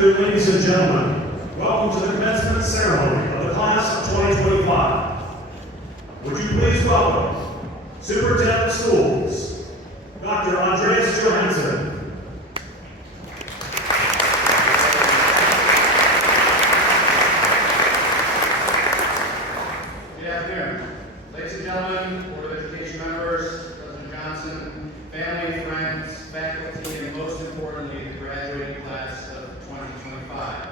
Ladies and gentlemen, welcome to the commencement ceremony of the class of 2025. Would you please welcome Superintendent of Schools, Dr. Andreas Johansson. Good afternoon. Ladies and gentlemen, Board of Education members, President Johnson, family, friends, faculty, and most importantly, the graduating class of 2025.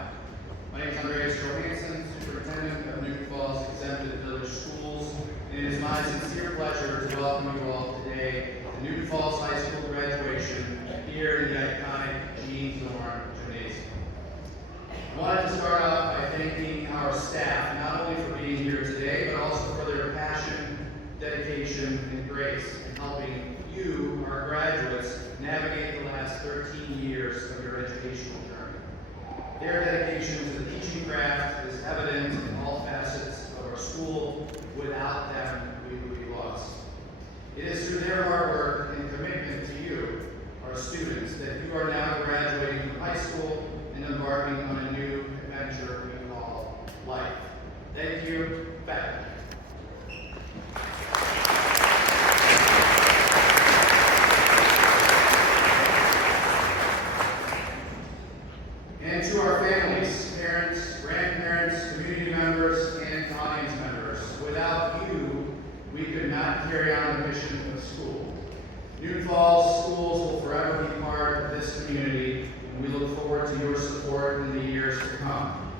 My name is Andreas Johansson, Superintendent of Newton Falls Exempted Village Schools, and it is my sincere pleasure to welcome you all today to Newton Falls High School graduation here in the iconic Gene Zorn Gymnasium. I wanted to start off by thanking our staff, not only for being here today, but also for their passion, dedication, and grace in helping you, our graduates, navigate the last 13 years of your educational journey. Their dedication to the teaching craft is evident in all facets of our school. Without them, we would be lost. It is through their hard work and commitment to you, our students, that you are now graduating from high school and embarking on a new adventure we call life. Thank you, faculty. And to our families, parents, grandparents, community members, and audience members, without you, we could not carry on the mission of school. Newton Falls Schools will forever be part of this community, and we look forward to your support in the years to come.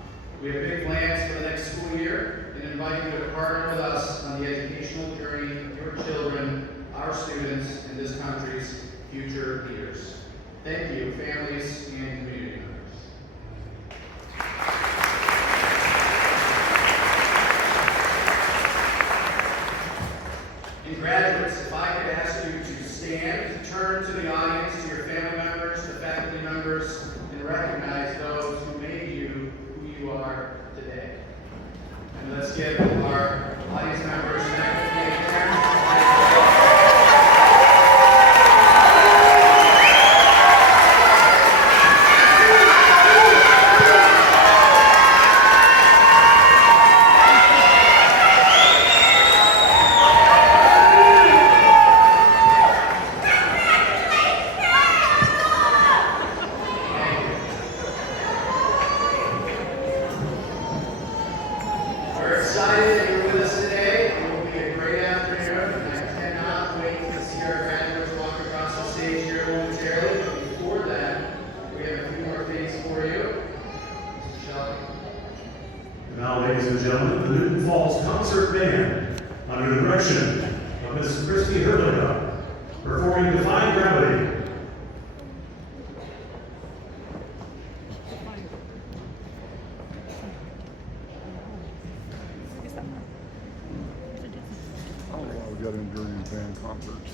We have big plans for the next school year and invite you to partner with us on the educational journey of your children, our students, and this country's future leaders. Thank you, families and community members. And graduates, if I could ask you to stand, turn to the audience, to your family members, to faculty members, and recognize those who made you who you are today. And let's give our audience members faculty and parents. We're excited that you're with us today. It will be a great afternoon, and I cannot wait to see our graduates walk across the stage here momentarily. But before that, we have a few more things for you. Mr. Shelby. Now, ladies and gentlemen, the Newton Falls Concert Band, under the direction of Ms. Christy Herliga, performing Defying Gravity. Oh, wow, we got him during the band concerts.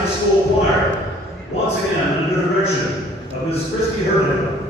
High School Choir, once again under the direction of Ms. Christy Hurley.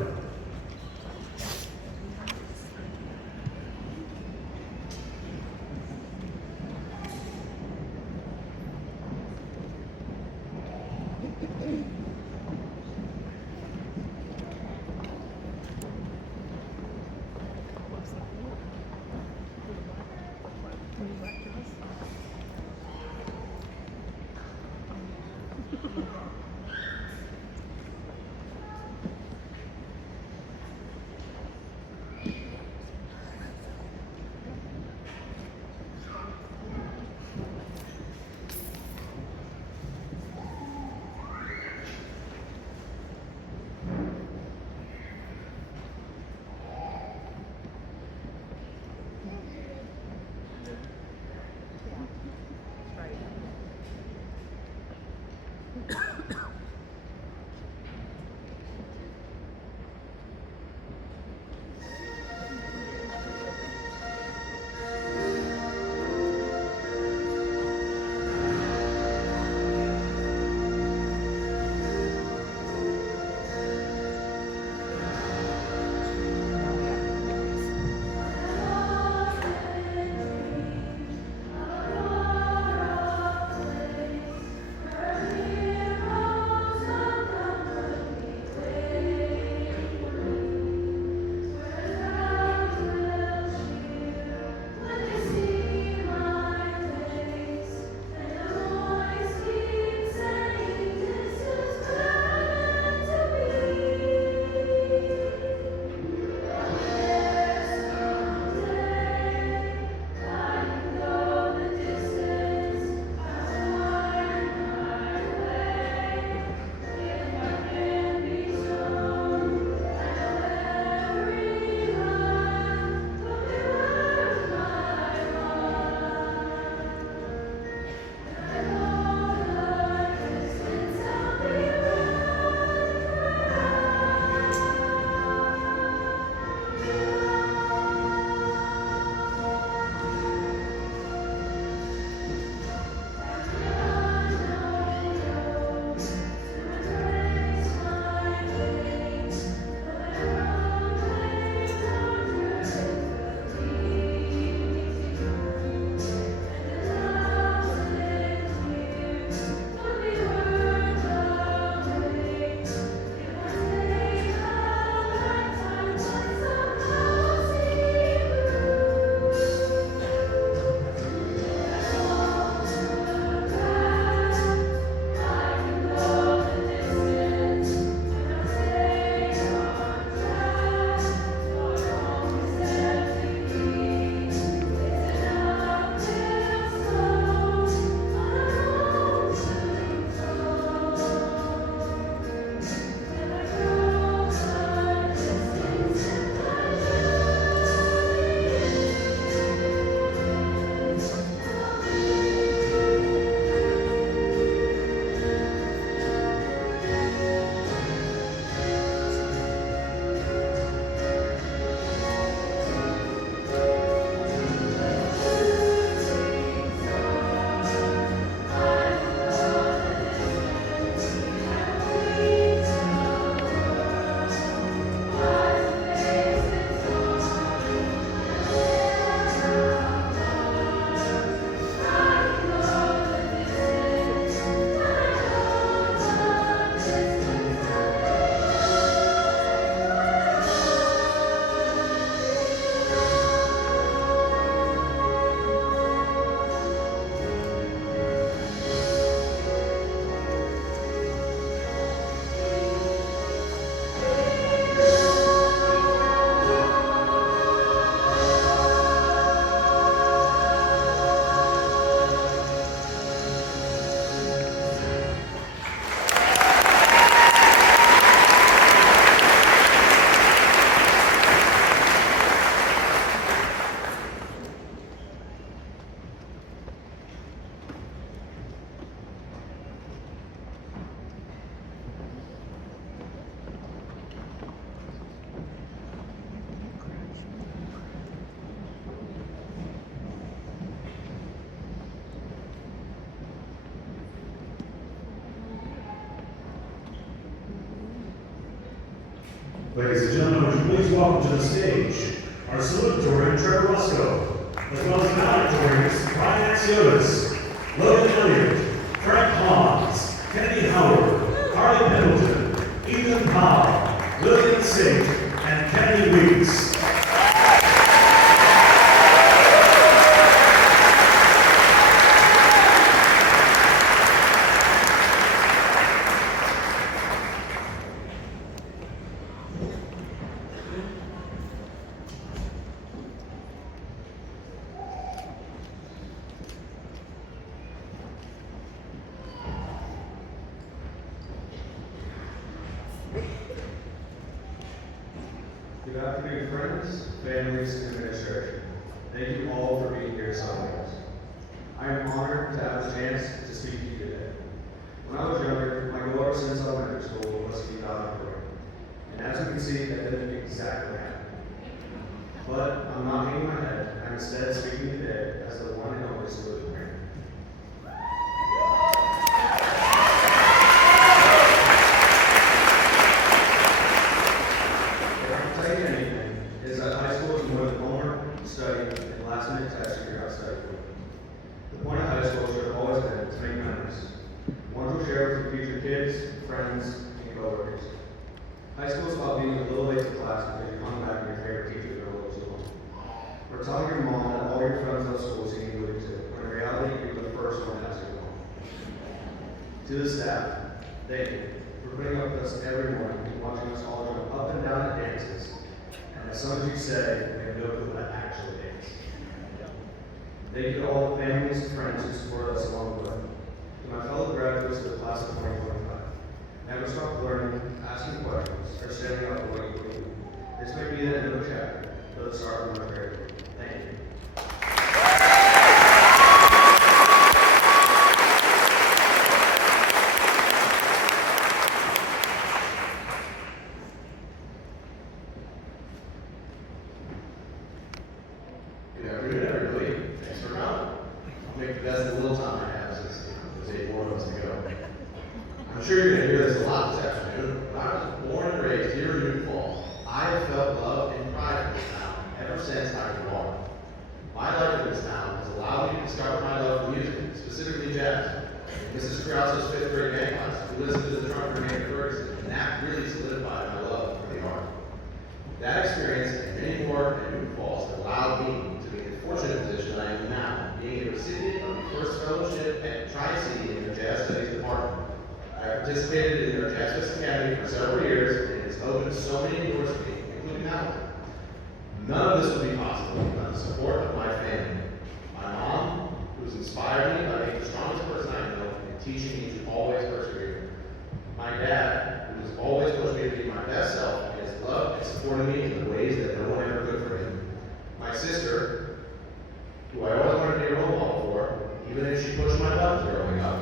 Ladies and gentlemen, would you please welcome to the stage our salutatorian Trevor Roscoe, as well as valedictorians Ryan Axiotis, Logan Elliott, Frank Hans, Kennedy Howard, Harley Pendleton, Ethan Powell, Lillian Sink, and Kennedy Weeks. Good afternoon, friends, families, and administration. Thank you all for being here so late. I am honored to have the chance to speak to you today. When I was younger, my goal ever since elementary school was to be valedictorian. And as you can see, that didn't exactly happen. But I'm not hanging my head. I'm instead speaking today as the one and only salutatorian. High school is about being a little late to class because you're coming back and your favorite teachers are a little too long. Or telling your mom that all your friends at school seem to do too, when in reality you're the first one to ask your mom. To the staff, thank you for putting up with us every morning and watching us all jump up and down at dances. And as some of you say, we have no clue how to actually dance. Thank you to all the families and friends who support us along the way. To my fellow graduates of the class of 2025. Never stop learning, asking questions, or standing up for what you believe. This may be the end of a chapter, but the start of my career. Thank you. Good afternoon, everybody. Thanks for coming. I'll make the best of the little time I have since there's 8 more of us to go. I'm sure you're going to hear this a lot this afternoon, but I was born and raised here in Newton Falls. I have felt love and pride for this town ever since I was born. My life in this town has allowed me to discover my love for music, specifically jazz. Mrs. Krause's 5th grade band class, who listened to the trumpeter named Ferguson, and that really solidified my love for the art. That experience and many more at Newton Falls have allowed me to be in the fortunate position that I am now, being a recipient of the first fellowship at Tri-C in the Jazz Studies Department. I participated in their Jazz Fest Academy for several years, and it's opened so many doors for me, including that one. None of this would be possible without the support of my family. My mom, who's inspired me by being the strongest person I know and teaching me to always persevere. My dad, who has always pushed me to be my best self and has loved and supported me in the ways that no one ever could for me. My sister, who I always wanted to be a role model for, even if she pushed my buttons growing up.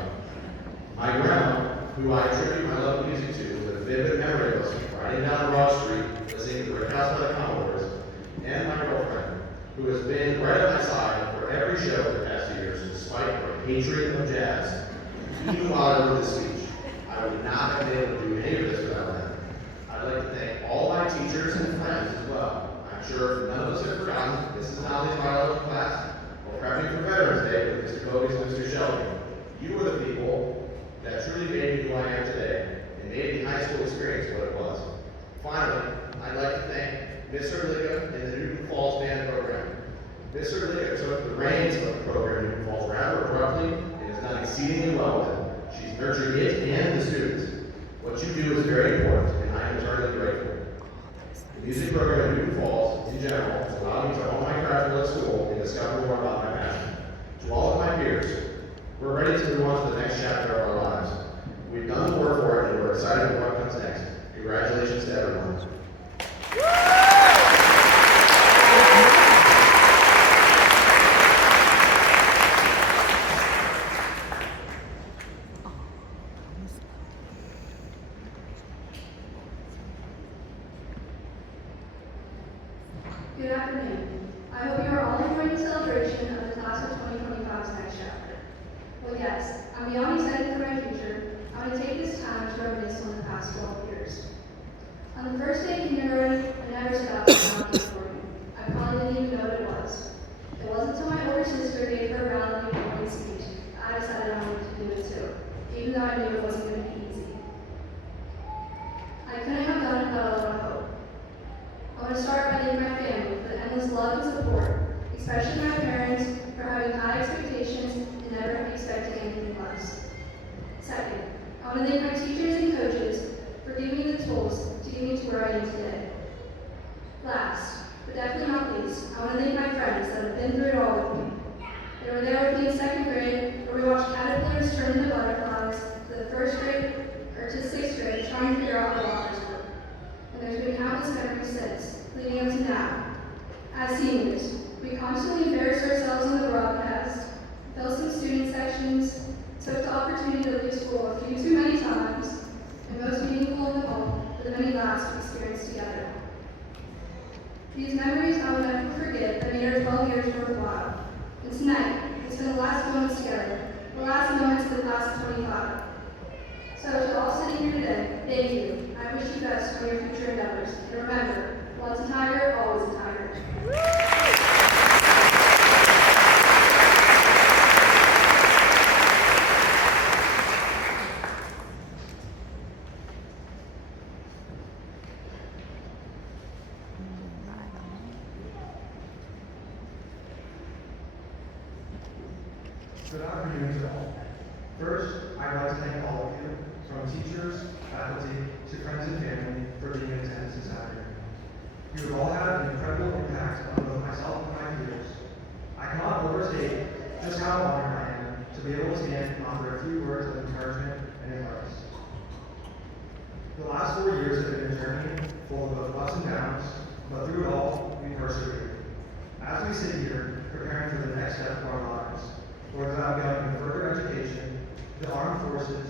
My grandma, who I attribute my love of music to, with a vivid memory of us riding down Broad Street, listening to Brick House by the Commodores, and my girlfriend, who has been right at my side for every show for the past 2 years, despite her hatred of jazz. Even while I wrote this speech, I would not have been able to do any of this without them. I'd like to thank all my teachers and friends as well. I'm sure none of us have forgotten Mrs. Nolly's biology class, or prepping for Veterans Day with Mr. Cody's and Mr. Shelby. You were the people that truly made me who I am today, and made the high school experience what it was. Finally, I'd like to thank Mr. Licka and the Newton Falls Band Program. Mr. Licka took the reins of the program in Newton Falls rather abruptly and has done exceedingly well with it. She's nurtured it and the students. What you do is very important, and I am eternally grateful. The music program at Newton Falls, in general, has allowed me to hone my craft while at school and discover more about my passion. To all of my peers, we're ready to move on to the next chapter of our lives. We've done the work for it, and we're excited for what comes next. Congratulations to everyone. Good afternoon. I hope you are all enjoying the celebration of the class of 2025's next chapter. Well, yes, I'm beyond excited for my future. I'm going to take this time to reminisce on the past 12 years. On the first day of kindergarten, I never stopped valedictorian. I probably didn't even know what it was. It wasn't until my older sister gave her valedictorian speech that I decided I wanted to do it too, even though I knew it wasn't going to be easy. I couldn't have done it without a lot of hope. I want to start by thanking my family for the endless love and support, especially my parents for having high expectations and never expecting anything less. Second, I want to thank my teachers and coaches for giving me the tools to get me to where I am today. Last, but definitely not least, I want to thank my friends that have been through it all with me. They were there with me in second grade, where we watched caterpillars turn into butterflies, to the first grade, or to sixth grade, trying to figure out how lockers work. And there's been countless memories since, leading up to now. As seniors, we constantly embarrassed ourselves on the broadcast, fell some student sections, took the opportunity to leave school a few too many times, and most meaningful of them all, for the many laughs we experienced together. These memories I will never forget that made our 12 years worthwhile. And tonight, we spend the last moments together, the last moments of the class of 25. So to all sitting here today, thank you. I wish you best on your future endeavors. And remember, once a tiger, always a tiger. Good afternoon to all. First, I'd like to thank all of you, from teachers, faculty, to friends and family, for being in attendance this afternoon. You have all had an incredible impact on both myself and my peers. I cannot overstate just how honored I am to be able to stand and offer a few words of encouragement and advice. The last 4 years have been a journey full of both ups and downs, but through it all, we persevered. As we sit here, preparing for the next step of our lives, whether that going into further education, the armed forces,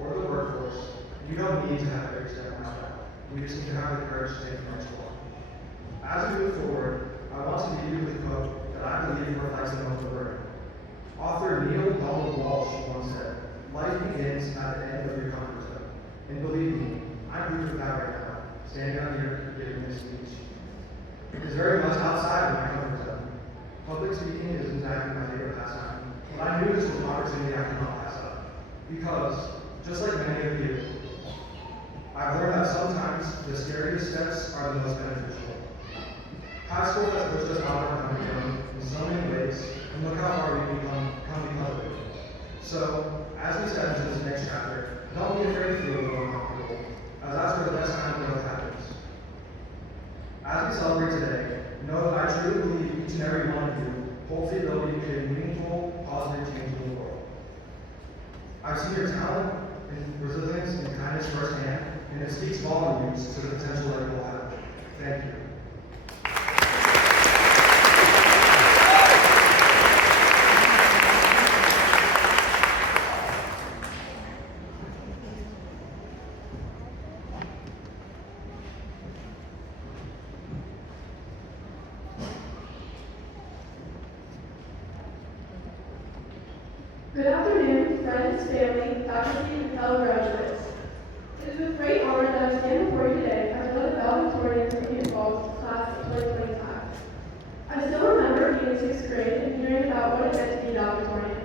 or the workforce, you don't need to have every step mapped out. We just need to have the courage to take the next one. As we move forward, I want to leave you with a quote that I believe reflects the most of the word. Author Neil Donald Walsh once said, "Life begins at the end of your comfort zone." And believe me, I'm proof of that right now, standing out here giving this speech. It is very much outside of my comfort zone. Public speaking isn't exactly my favorite pastime. But I knew this was an opportunity I could not pass up. Because, just like many of you, I've learned that sometimes the scariest steps are the most beneficial. High school has pushed us out of our comfort zone in so many ways, and look how far we've come because of it. So, as we step into this next chapter, don't be afraid to feel a little uncomfortable, as that's where the best kind of growth happens. As we celebrate today, know that I truly believe each and every one of you holds the ability to create meaningful, positive change in the world. I've seen your talent and resilience and kindness firsthand, and it speaks volumes to the potential that you will have. Thank you. Good afternoon, friends, family, faculty, and fellow graduates. It is with great honor that I stand before you today as one of the valedictorians of Union Falls class of 2025. I still remember being in 6th grade and hearing about what it meant to be a valedictorian.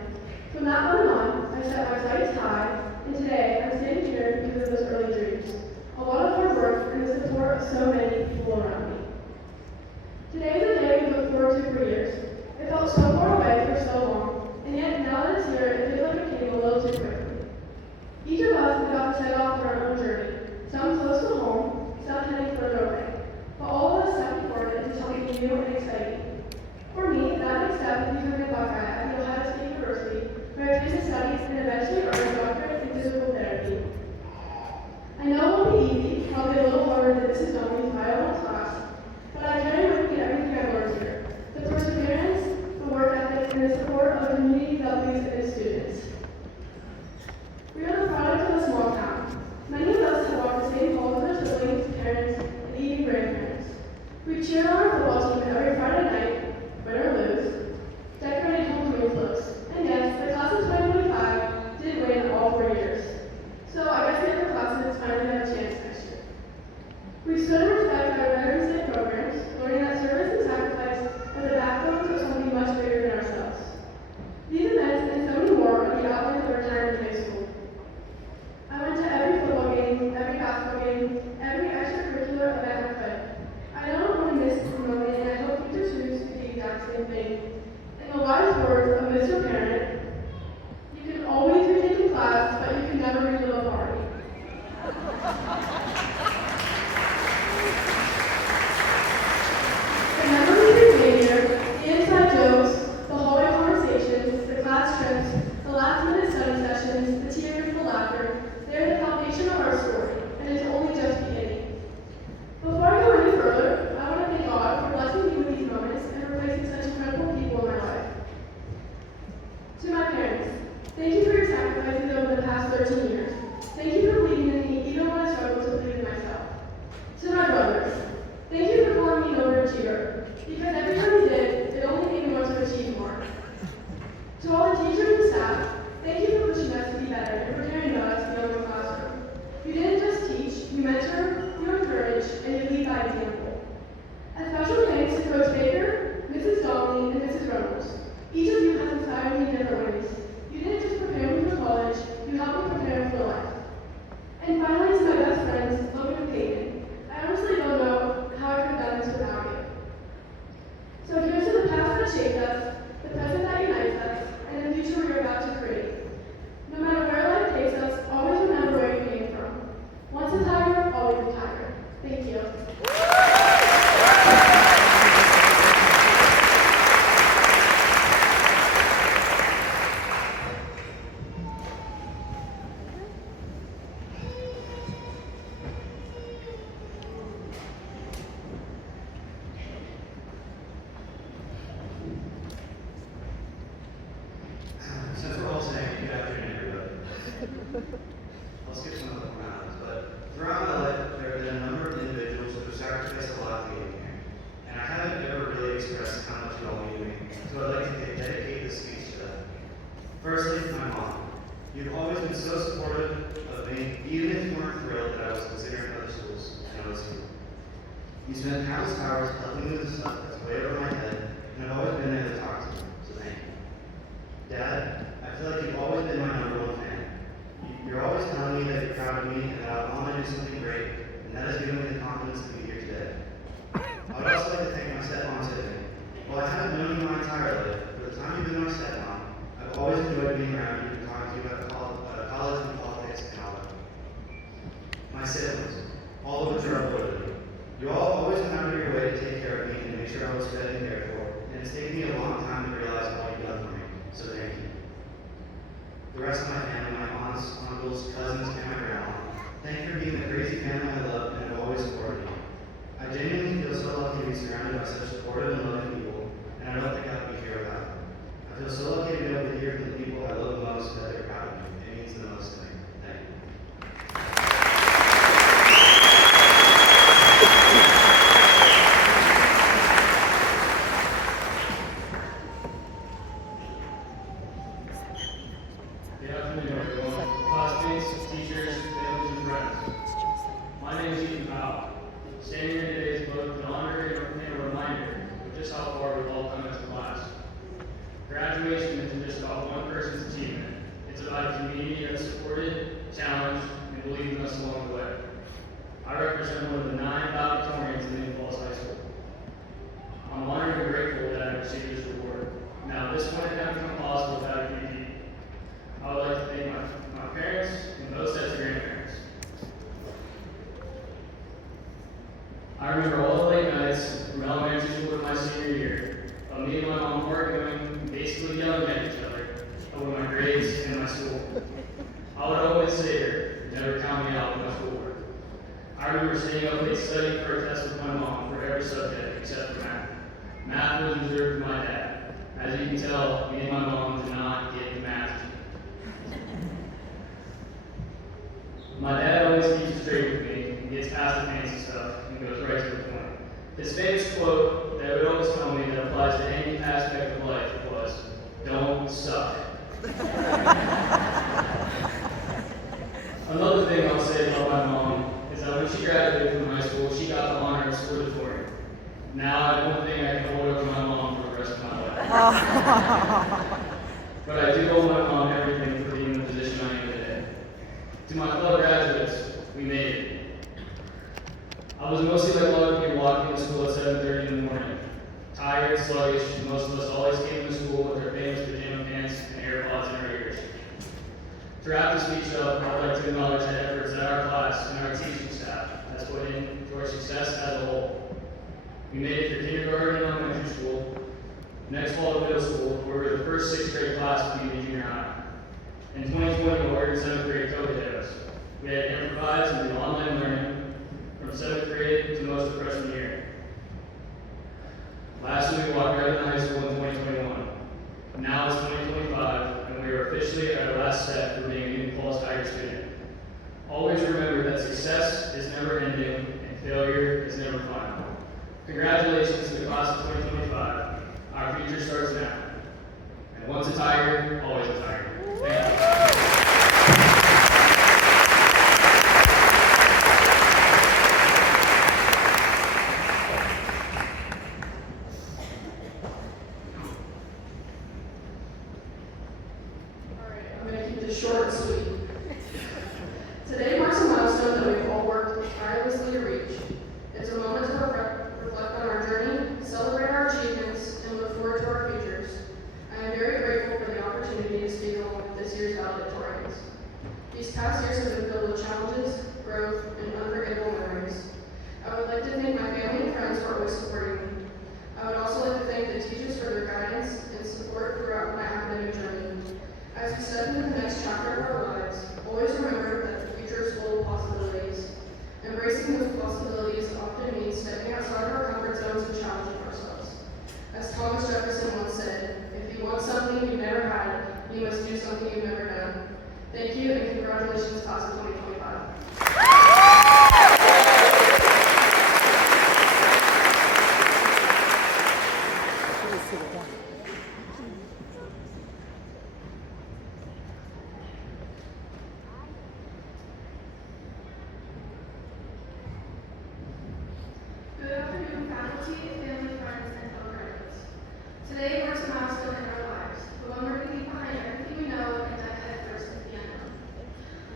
From that moment on, I set my sights high, and today I'm standing here because of those early dreams. A lot of hard work and the support of so many people around me. Today is a day we look forward to for years. It felt so far away for so long, and yet now that it's here, it feels like it came a little too quickly. Each of us has got to set off on our own journey, some close to home, some heading further away, but all of us stepping forward into something new and exciting. For me, that next step is becoming a Buckeye at the Ohio State University, where I plan to study and eventually earn a doctorate in physical therapy. I know it won't be easy, probably a little harder than Mrs. Dominguez's bio class, but I generally look at everything I've learned here. The perseverance, the work ethic, and the support of the community that believes in its students. Thank you for believing in me even when I struggle to believe in myself. To my brothers, thank you for calling me an overachiever, because every time you did, it only made me want to achieve more. To all the teachers and staff, thank you for pushing us to be better and preparing us to be on the classroom. You didn't just teach, you mentor, you encourage, and you lead by example. A special thanks to Coach Baker, Mrs. Donnelly, and Mrs. Reynolds. Each of you has inspired me in different ways. You didn't just prepare me for college, you helped me prepare for life. And finally, to my best friends, Logan and Peyton. I honestly don't know how I could have done this without you. So here's to the past that shaped us, the present that unites us, and the future we are about to create. No matter where life takes us, always remember where you came from. Once a tiger, always a tiger. Thank you. Since we're all saying good afternoon, everybody, I'll skip some of the formalities, but throughout my life, there have been a number of individuals who have sacrificed a lot to get me here. And I haven't ever really expressed how much you all mean to me, so I'd like to dedicate this speech to them. Firstly, my mom. You've always been so supportive of me, even if you weren't thrilled that I was considering other schools and OSU. You spent countless hours helping me with the stuff that's way over my head, and I've always been there to talk to you, so thank you. Dad, I feel like you've always been my #1 fan. You're always telling me that you're proud of me and that I want to do something great, and that has given me the confidence to be here today. I would also like to thank my stepmom, Tiffany. While I haven't known you my entire life, for the time you've been my stepmom, I've always enjoyed being around you and talking to you about college and politics and all that. My siblings, all of which are older than me. You all always went out of your way to take care of me and make sure I was fed and cared for, and it's taken me a long time to realize all you've done for me, so thank you. The rest of my family, my aunts, uncles, cousins, and my grandma, thank you for being the crazy family I love and have always supported me. I genuinely feel so lucky to be surrounded by such supportive and loving people, and I don't think I would be here without them. I feel so lucky to be able to hear from the people I love the most that they're proud of me. It means the most to me. Thank you. Good afternoon, everyone. Classmates, teachers, families, and friends. My name is Ethan Powell. Standing here today is both an honor and a reminder of just how far we've all come as a class. Graduation isn't just about one person's achievement. It's about a community that's supported, challenged, and believed in us along the way. I represent one of the 9 valedictorians in Indian Falls High School. I'm honored and grateful that I received this reward. Now, this wouldn't have become possible without a few people. I would like to thank my parents and those sets of grandparents. I remember all the late nights from elementary school to my senior year of me and my mom arguing, basically yelling at each other over my grades and my school. I would always say to her, never count me out with my schoolwork. I remember staying up late studying for a test with my mom for every subject except for math. Math was reserved for my dad. As you can tell, me and my mom did not get the math. My dad always keeps it straight with me and gets past the fancy stuff and goes right to the point. His famous quote that would always tell me that applies to any aspect of life was, "Don't suck." Another thing I'll say about my mom is that when she graduated from high school, she got the honor of salutatorian. Now I have one thing I can hold over my mom for the rest of my life. But I do owe my mom everything for being in the position I am today. To my fellow graduates, we made it. I was mostly like a lot of people walking to school at 7:30 in the morning. Tired, sluggish, most of us always came to school with our famous pajama pants and AirPods in our ears. To wrap the speech up, I'd like to acknowledge the efforts that our class and our teaching staff has put into our success as a whole. We made it through kindergarten and elementary school, next fall to middle school, where we were the first 6th grade class to be in junior high. In 2020, while we were in 7th grade, COVID hit us. We had to improvise and do online learning from 7th grade to most of freshman year. Lastly, we walked right into high school in 2021. Now it's 2025, and we are officially at our last step for being a Indian Falls Tiger student. Always remember that success is never ending and failure is never final. Congratulations to the class of 2025. Our future starts now. And once a Tiger, always a Tiger. Thank you. Alright, I'm gonna keep this short and sweet. Today marks a milestone that we've all worked tirelessly to reach. It's a moment to reflect on our journey, celebrate our achievements, and look forward to our futures. I am very grateful for the opportunity to speak along with this year's valedictorians. These past years have been filled with challenges, growth, and unforgettable memories. I would like to thank my family and friends for always supporting me. I would also like to thank the teachers for their guidance and support throughout my academic journey. As we step into the next chapter of our lives, always remember that the future is full of possibilities. Embracing those possibilities often means stepping outside of our comfort zones and challenging ourselves. As Thomas Jefferson once said, if you want something you've never had, you must do something you've never done. Thank you, and congratulations, class of 2025. Good afternoon, faculty, family, friends, and fellow graduates. Today marks a milestone in our lives, the one where we leave behind everything we know and dive headfirst into the unknown.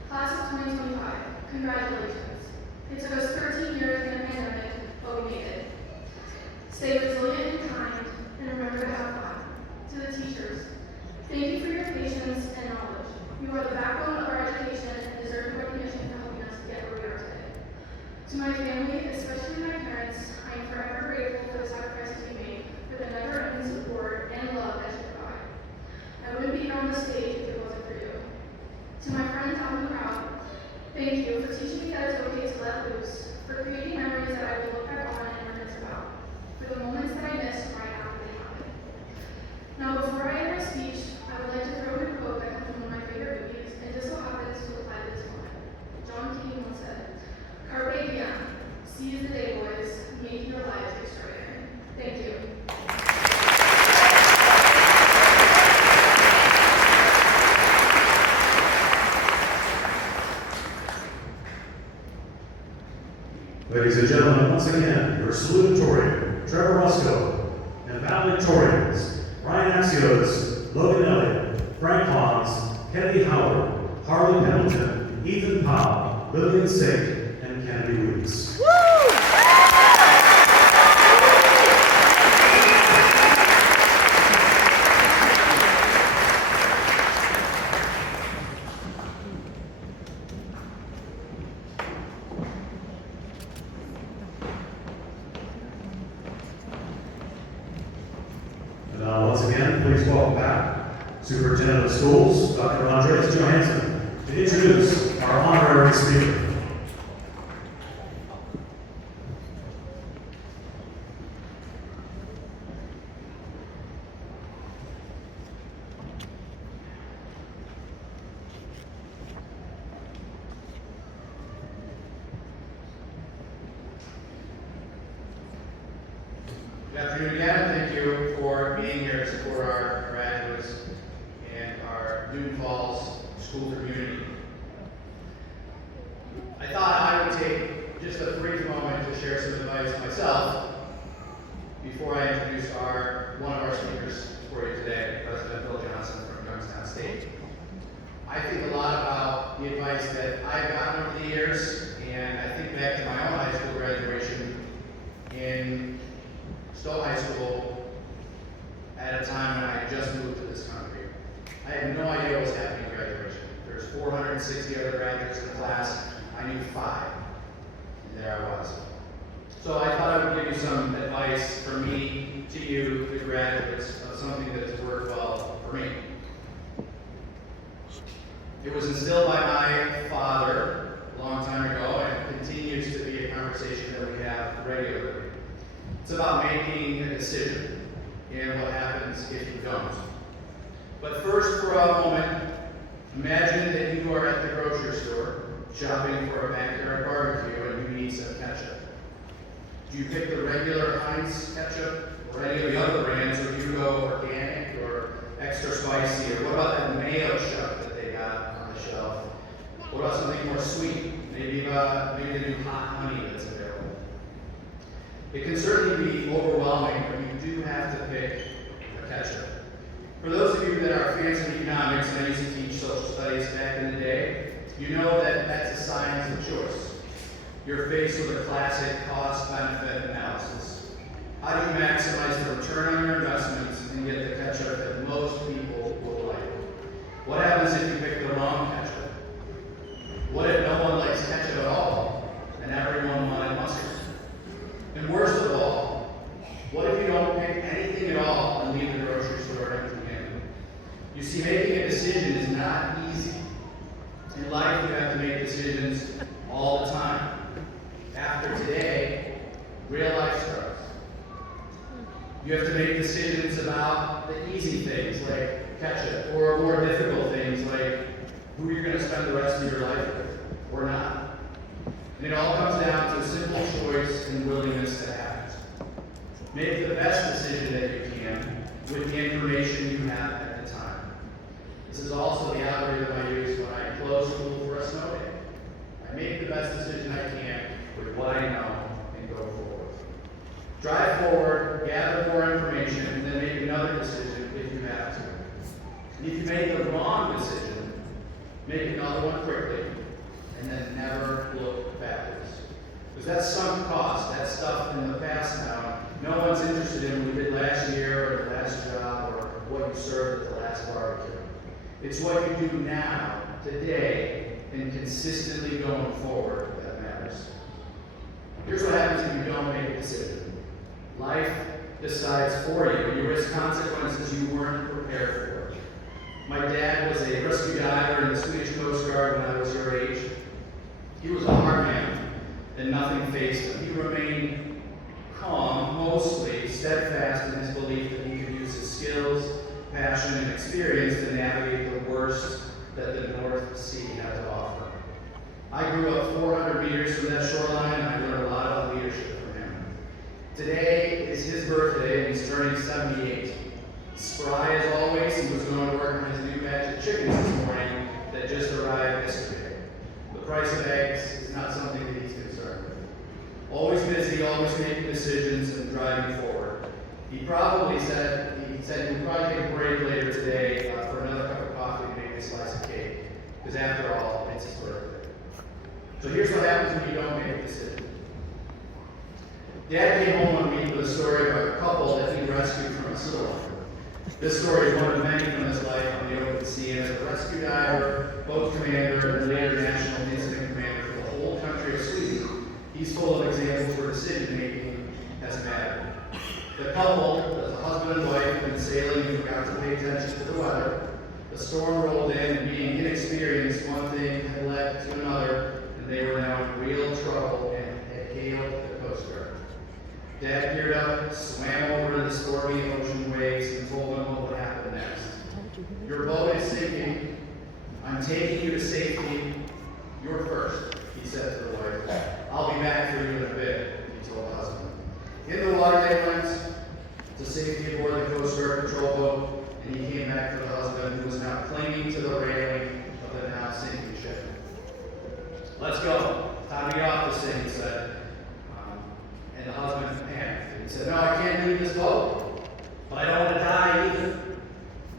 Class of 2025, congratulations. It took us 13 years in a pandemic, but we made it. Stay resilient and kind, and remember to have fun. To the teachers, thank you for your patience and knowledge. You are the backbone of our education and deserve recognition for helping us get where we are today. To my family, especially my parents, I am forever grateful for the sacrifices you made, for the never-ending support and love that you provide. I wouldn't be here on the stage if it wasn't for you. To my friends out in the crowd, thank you for teaching me that it's okay to let loose, for creating memories that I will look back on and reminisce about, for the moments that I missed right after they happened. Now, before I end my speech, I would like to throw in a quote that comes from one of my favorite movies, and just so happens to apply to this moment. John Keane once said, "Carpe diem, seize the day, boys, make your lives extraordinary." Thank you. Ladies and gentlemen, once again, your salutatorian, Trevor Rusco, and valedictorians, Ryan Axiotis, Logan Elliott, Frank Hans, Kennedy Howard, Harley Pendleton, Ethan Powell, Lillian Sake, and Kennedy Weeks. And now, once again, please welcome back Superintendent of Schools, Dr. Andreas Johansson, to introduce our honorary speaker. Good afternoon again. Thank you for being here to support our graduates and our Newton Falls school community. I thought I would take just a brief moment to share some advice myself before I introduce one of our speakers for you today, President Bill Johnson from Youngstown State. I think a lot about the advice that I've gotten over the years, and I think back to my own high school graduation in Stowe High School at a time when I had just moved to this country. I had no idea what was happening at graduation. There's 460 other graduates in the class. I knew 5, and there I was. So I thought I would give you some advice from me to you, the graduates, of something that has worked well for me. It was instilled by my father a long time ago, and continues to be a conversation that we have regularly. It's about making a decision and what happens if you don't. But first, for a moment, imagine that you are at the grocery store shopping for a backyard barbecue and you need some ketchup? Do you pick the regular Heinz ketchup or any of the other brands, or do you go organic or extra spicy? Or what about that mayo chuck that they got on the shelf? What about something more sweet? Maybe the new hot honey that's available. It can certainly be overwhelming, but you do have to pick a ketchup. For those of you that are fans of economics, and I used to teach social studies back in the day, you know that that's a science of choice. You're faced with a classic cost-benefit analysis. How do you maximize the return on your investments and get the ketchup that most people will like? What happens if you pick the wrong ketchup? What if no one likes ketchup at all, and everyone wanted mustard? And worst of all, what if you don't pick anything at all and leave the grocery store empty-handed? You see, making a decision is not easy. In life, you have to make decisions all the time. After today, real life starts. You have to make decisions about the easy things like ketchup, or more difficult things like who you're going to spend the rest of your life with, or not. And it all comes down to a simple choice and willingness to act. Make the best decision that you can with the information you have at the time. This is also the algorithm I use when I close school for a snow day. I make the best decision I can with what I know and go forward. Drive forward, gather more information, and then make another decision if you have to. And if you make the wrong decision, make another one quickly, and then never look backwards. Because that's sunk cost, that's stuff in the past now. No one's interested in what you did last year, or the last job, or what you served at the last barbecue. It's what you do now, today, and consistently going forward that matters. Here's what happens if you don't make a decision. Life decides for you, and you risk consequences you weren't prepared for. My dad was a rescue diver in the Swedish Coast Guard when I was your age. He was a hard man, and nothing faced him. He remained calm, mostly steadfast in his belief that he could use his skills, passion, and experience to navigate the worst that the North Sea had to offer. I grew up 400 meters from that shoreline, and I learned a lot of leadership from him. Today is his birthday, and he's turning 78. Spry as always, he was going to work on his new batch of chickens this morning that just arrived yesterday. The price of eggs is not something that he's concerned with. Always busy, always making decisions and driving forward. He said he would probably take a break later today for another cup of coffee and maybe a slice of cake. Because after all, it's his birthday. So here's what happens when you don't make a decision. Dad came home one week with a story about a couple that he rescued from a sewer. This story is one of many from his life on the open sea, and as a rescue diver, boat commander, and later national incident commander for the whole country of Sweden, he's full of examples where decision-making has mattered. The couple, as a husband and wife, had been sailing and forgot to pay attention to the weather. The storm rolled in, and being inexperienced, one thing had led to another, and they were now in real trouble and had hailed the Coast Guard. Dad geared up, swam over to the stormy ocean waves, and told them what would happen next. Your boat is sinking. I'm taking you to safety. You're first, he said to the wife. I'll be back for you in a bit, he told the husband. In the water they went to safety aboard the Coast Guard patrol boat, and he came back for the husband, who was now clinging to the railing of the now sinking ship. Let's go. Time to get off this thing, he said. And the husband panicked. He said, no, I can't leave this boat. But I don't want to die either.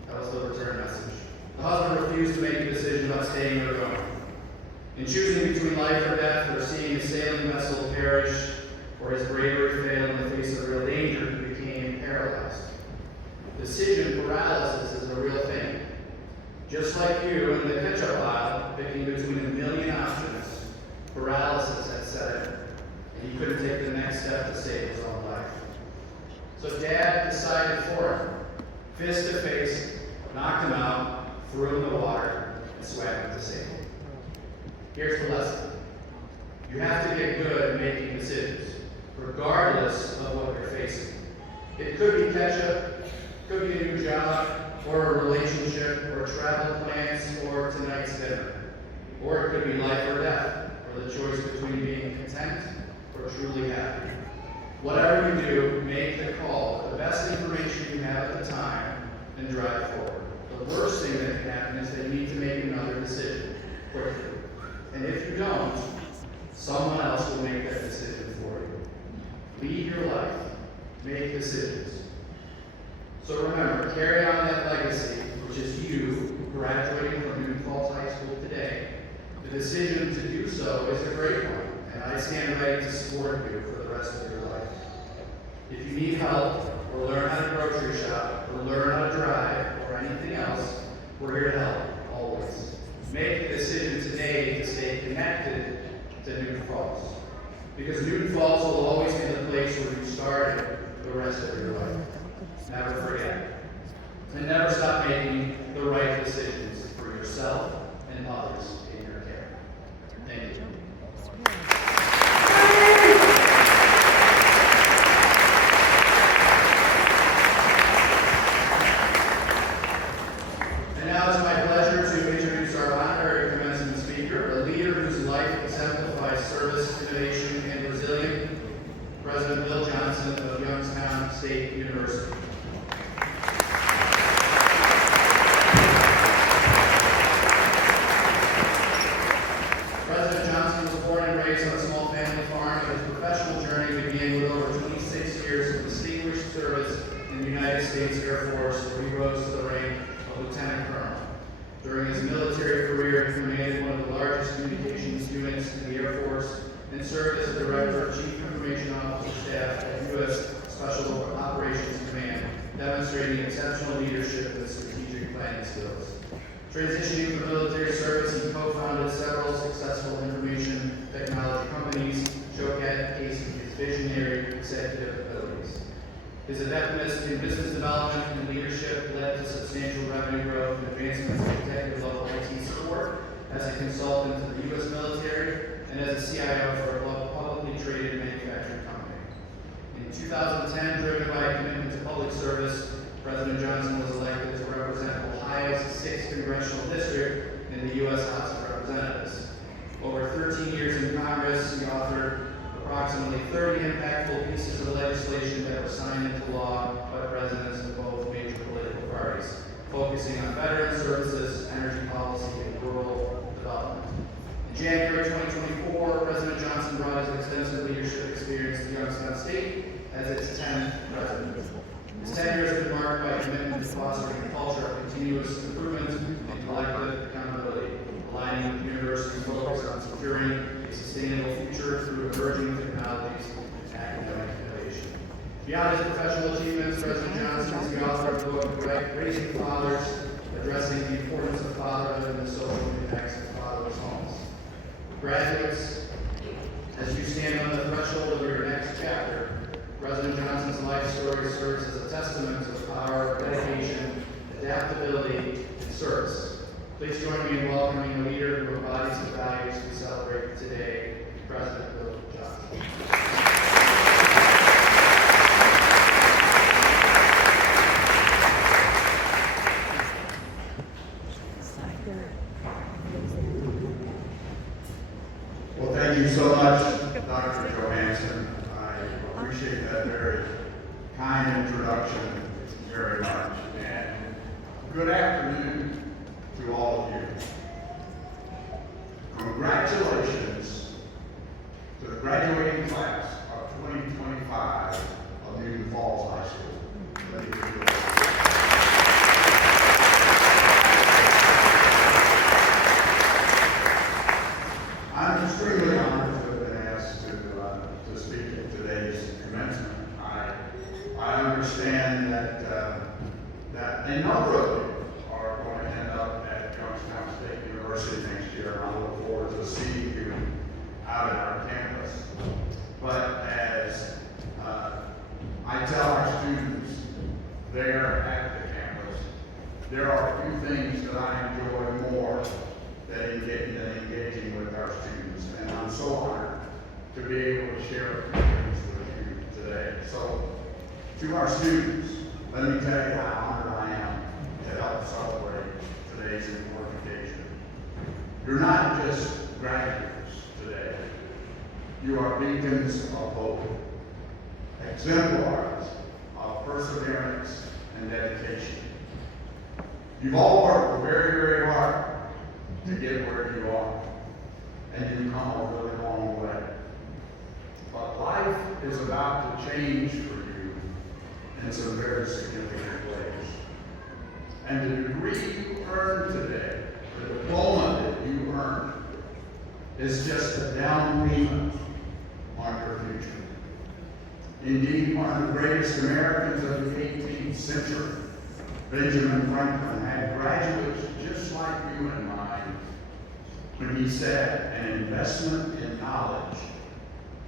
That was the return message. The husband refused to make a decision about staying or going. In choosing between life or death, or seeing his sailing vessel perish, or his bravery fail in the face of real danger, he became paralyzed. Decision paralysis is a real thing. Just like you in the ketchup aisle, picking between a million options, paralysis had set in, and he couldn't take the next step to save his own life. So Dad decided for him. Fist to face, knocked him out, threw him in the water, and swam him to safety. Here's the lesson. You have to get good at making decisions, regardless of what you're facing. It could be ketchup, could be a new job, or a relationship, or travel plans, or tonight's dinner. Or it could be life or death, or the choice between being content or truly happy. Whatever you do, make the call with the best information you have at the time and drive forward. The worst thing that can happen is that you need to make another decision quickly. And if you don't, someone else will make that decision for you. Lead your life. Make decisions. So remember, carry on that legacy, which is you graduating from Newton Falls High School today. The decision to do so is a great one, and I stand ready to support you for the rest of your life. If you need help, or learn how to grocery shop, or learn how to drive, or anything else, we're here to help, always. Make the decision today to stay connected to Newton Falls. Because Newton Falls will always be the place where you started the rest of your life. Never forget. And never stop making the right decisions for yourself and others in your care. Thank you. And now it's my pleasure to introduce our honorary commencement speaker, a leader whose life exemplifies service, innovation, and resilience, President Bill Johnson of Youngstown State University. President Johnson was born and raised on a small family farm, and his professional journey began with over 26 years of distinguished service in the United States Air Force, where he rose to the rank of Lieutenant Colonel. During his military career, he commanded one of the largest communications units in the Air Force and served as the Director of Chief Information Officer Staff at U.S. Special Operations Command, demonstrating exceptional leadership and strategic planning skills. Transitioning from military service, he co-founded several successful information technology companies, showcasing his visionary executive abilities. His adeptness in business development and leadership led to substantial revenue growth and advancements in executive level IT support as a consultant to the U.S. military and as a CIO for a publicly traded manufacturing company. In 2010, driven by a commitment to public service, President Johnson was elected to represent Ohio's 6th Congressional District in the U.S. House of Representatives. Over 13 years in Congress, he authored approximately 30 impactful pieces of legislation that were signed into law by presidents of both major political parties, focusing on veteran services, energy policy, and rural development. In January 2024, President Johnson brought his extensive leadership experience to Youngstown State as its 10th president. His tenure has been marked by a commitment to fostering a culture of continuous improvement and collective accountability, aligning with the university's focus on securing a sustainable future through emerging technologies and academic innovation. Beyond his professional achievements, President Johnson is the author of the book Raising Fathers, addressing the importance of fatherhood and the social impacts of fatherless homes. Graduates, as you stand on the threshold of your next chapter, President Johnson's life story serves as a testament to the power of dedication, adaptability, and service. Please join me in welcoming a leader who embodies the values we celebrate today, President Bill Johnson. Well, thank you so much, Dr. Johansson. I appreciate that very kind introduction very much. And good afternoon to all of you. Congratulations to the graduating class of 2025 of Newton Falls High School. Ladies and gentlemen. I'm extremely honored to have been asked to speak at today's commencement. I understand that a number of you are going to end up at Youngstown State University next year, and I look forward to seeing you out at our campus. But as I tell our students there at the campus, there are a few things that I enjoy more than engaging with our students, and I'm so honored to be able to share a few things with you today. So, to our students, let me tell you how honored I am to help celebrate today's important occasion. You're not just graduates today. You are beacons of hope, exemplars of perseverance and dedication. You've all worked very, very hard to get where you are, and you've come a really long way. But life is about to change for you in some very significant ways. And the degree you earned today, the diploma that you earned, is just a down payment on your future. Indeed, one of the greatest Americans of the 18th century, Benjamin Franklin, had graduates just like you and mine when he said, an investment in knowledge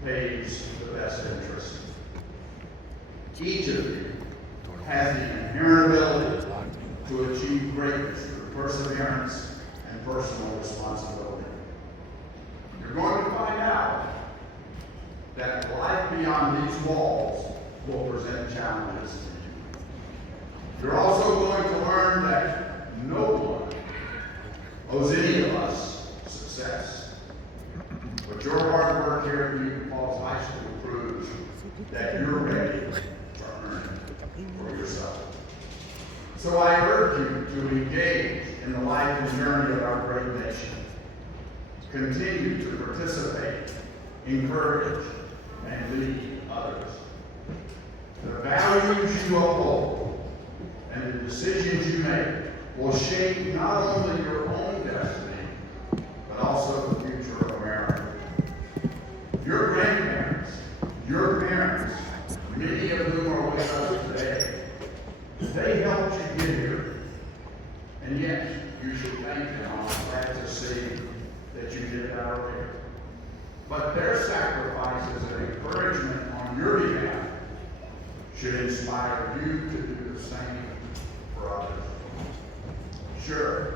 pays the best interest. Each of you has the inherent ability to achieve greatness through perseverance and personal responsibility. You're going to find out that life beyond these walls will present challenges to you. You're also going to learn that no one owes any of us success. But your hard work here at Newton Falls High School proves that you're ready to earn it for yourself. So I urge you to engage in the life and journey of our great nation. Continue to participate, encourage, and lead others. The values you uphold and the decisions you make will shape not only your own destiny, but also the future of America. Your grandparents, your parents, many of whom are with us today, they helped you get here. And yes, you should thank them. I'm glad to see that you did that earlier. But their sacrifices and encouragement on your behalf should inspire you to do the same for others. Sure,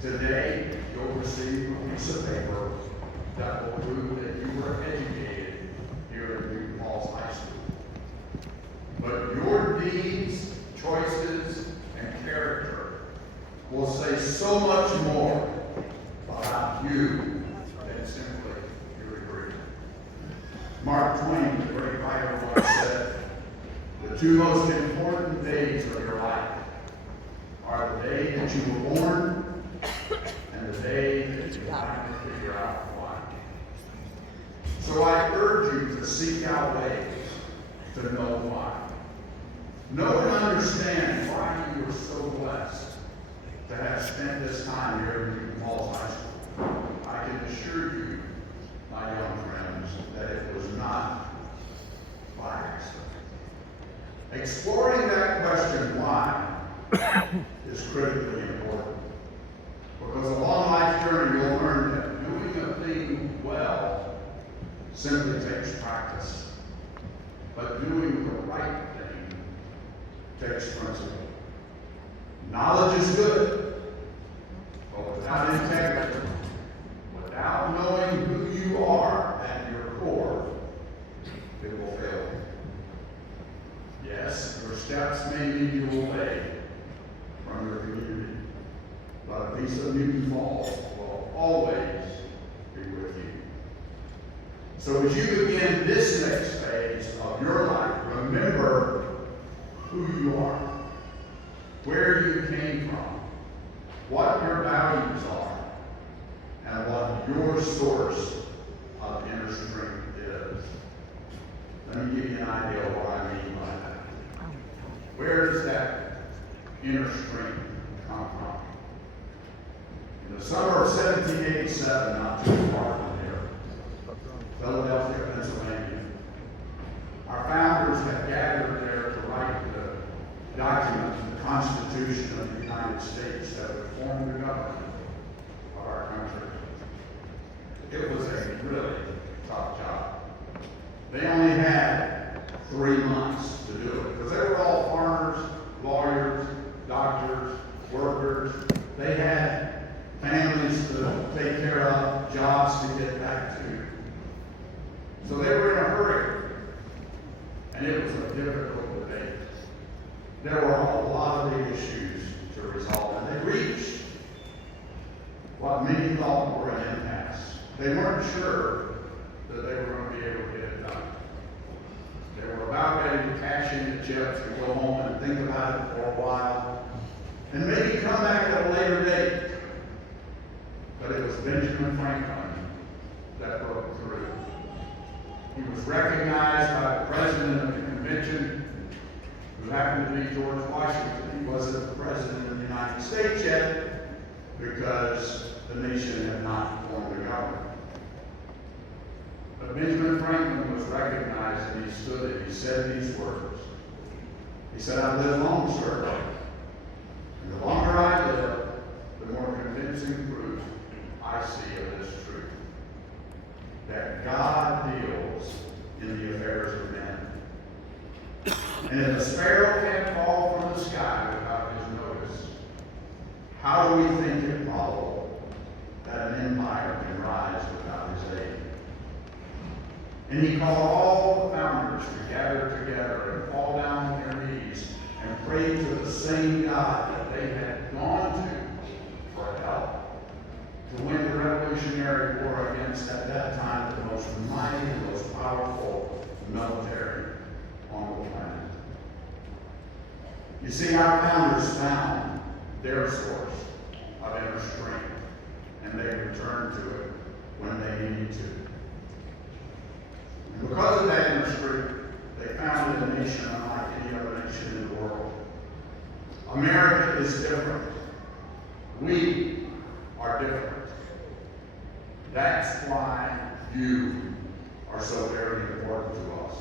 today you'll receive a piece of paper that will prove that you were educated here at Newton Falls High School. But your deeds, choices, and character will say so much more about you than simply your degree. Mark Twain, the great writer, once said, the two most important days of your life are the day that you were born and the day that you finally figure out why. So I urge you to seek out ways to know why. Know and understand why you are so blessed to have spent this time here at Newton Falls High School. I can assure you, my young friends, that it was not by accident. Exploring that question, why, is critically important. Because along life's journey, you'll learn that doing a thing well simply takes practice. But doing the right thing takes principle. Knowledge is good, but without integrity, without knowing who you are at your core, it will fail. Yes, your steps may lead you away from your community, but a piece of Newton Falls will always be with you. So as you begin this next phase of your life, remember who you are, where you came from, what your values are, and what your source of inner strength is. Let me give you an idea of what I mean by that. Where does that inner strength come from? In the summer of 1787, not too far from here, Philadelphia, Pennsylvania, our founders had gathered there to write the document, the Constitution of the United States that would form the government of our country. It was a really tough job. They only had 3 months to do it because they were all farmers, lawyers, doctors, workers. They had families to take care of, jobs to get back to. So they were in a hurry, and it was a difficult debate. There were a lot of big issues to resolve, and they reached what many thought were an impasse. They weren't sure that they were going to be able to get it done. They were about ready to cash in the chips and go home and think about it for a while, and maybe come back at a later date. But it was Benjamin Franklin that broke through. He was recognized by the president of the convention, who happened to be George Washington. He wasn't the president of the United States yet, because the nation had not formed a government. But Benjamin Franklin was recognized, and he stood and he said these words. He said, "I've lived long, sir, and the longer I live, the more convincing proof I see of this truth, that God deals in the affairs of men. And if a sparrow can't fall from the sky without his notice, how do we think it probable that an empire can rise without his aid?" And he called all the founders to gather together and fall down on their knees and pray to the same God that they had gone to for help to win the Revolutionary War against, at that time, the most mighty and most powerful military on the planet. You see, our founders found their source of inner strength, and they returned to it when they needed to. And because of that inner strength, they founded a nation unlike any other nation in the world. America is different. We are different. That's why you are so very important to us.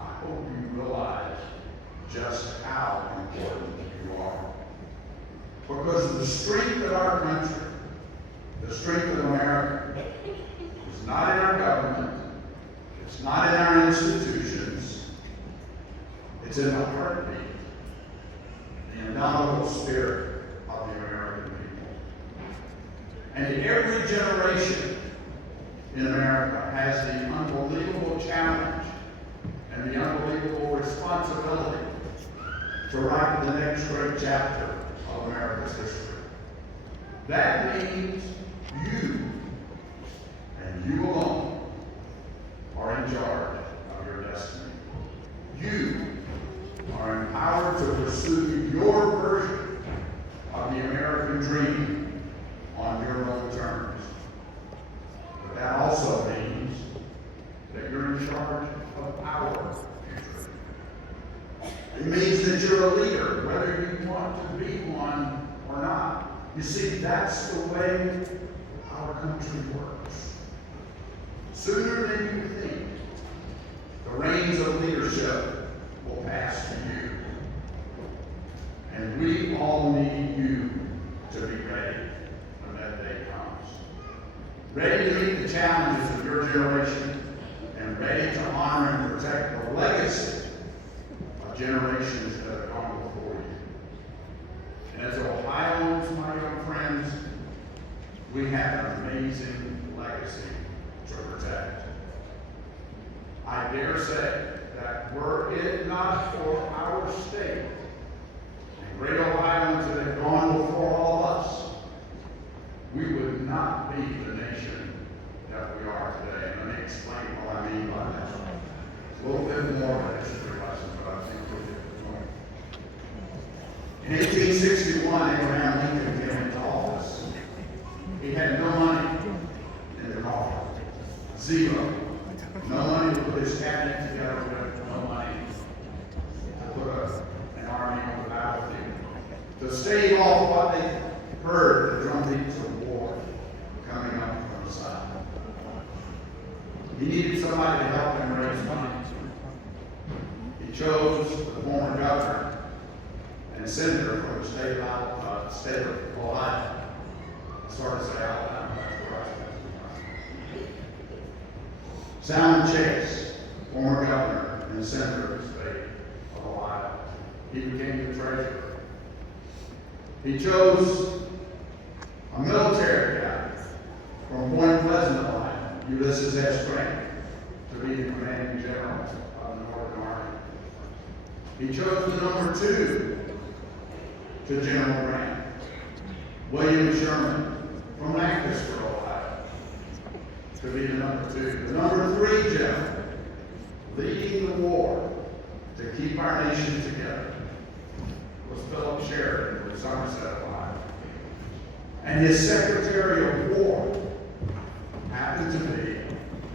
I hope you realize just how important you are. Because the strength of our country, the strength of America, is not in our government, it's not in our institutions, it's in the heartbeat, the indomitable spirit of the American people. And every generation in America has the unbelievable challenge and the unbelievable responsibility to write the next great chapter of America's history. That means you, and you alone, are in charge of your destiny. You are empowered to pursue your version of the American dream on your own terms. But that also means that you're in charge of our future. It means that you're a leader, whether you want to be one or not. You see, that's the way our country works. Sooner than you think, the reins of leadership will pass to you. And we all need you to be ready when that day comes. Ready to meet the challenges of your generation, and ready to honor and protect the legacy of generations that have gone before you. And as Ohioans, my young friends, we have an amazing legacy to protect. I dare say that were it not for our state and great Ohioans that have gone before all of us, we would not be the nation that we are today. And let me explain what I mean by that. It's a little bit more of a history lesson, but I think we'll get the point. In 1861, Abraham Lincoln came into office. He had no money in the coffers. Zero. No money to put his cabinet together with, no money to put an army on the battlefield. To stave off what they heard, the drumbeats of war coming up from the south. He needed somebody to help him raise money. He chose the former governor and senator from the state of Ohio. I started to say Alabama, that's where I spent some time. Salmon Chase, former governor and senator of the state of Ohio. He became the treasurer. He chose a military guy from Point Pleasant, Ohio, Ulysses S. Grant, to be the commanding general of the Northern Army. He chose the number 2 to General Grant, William Sherman, from Lancaster, Ohio, to be the number 2. The number 3 gentleman leading the war to keep our nation together was Philip Sheridan from Somerset, Ohio. And his Secretary of War happened to be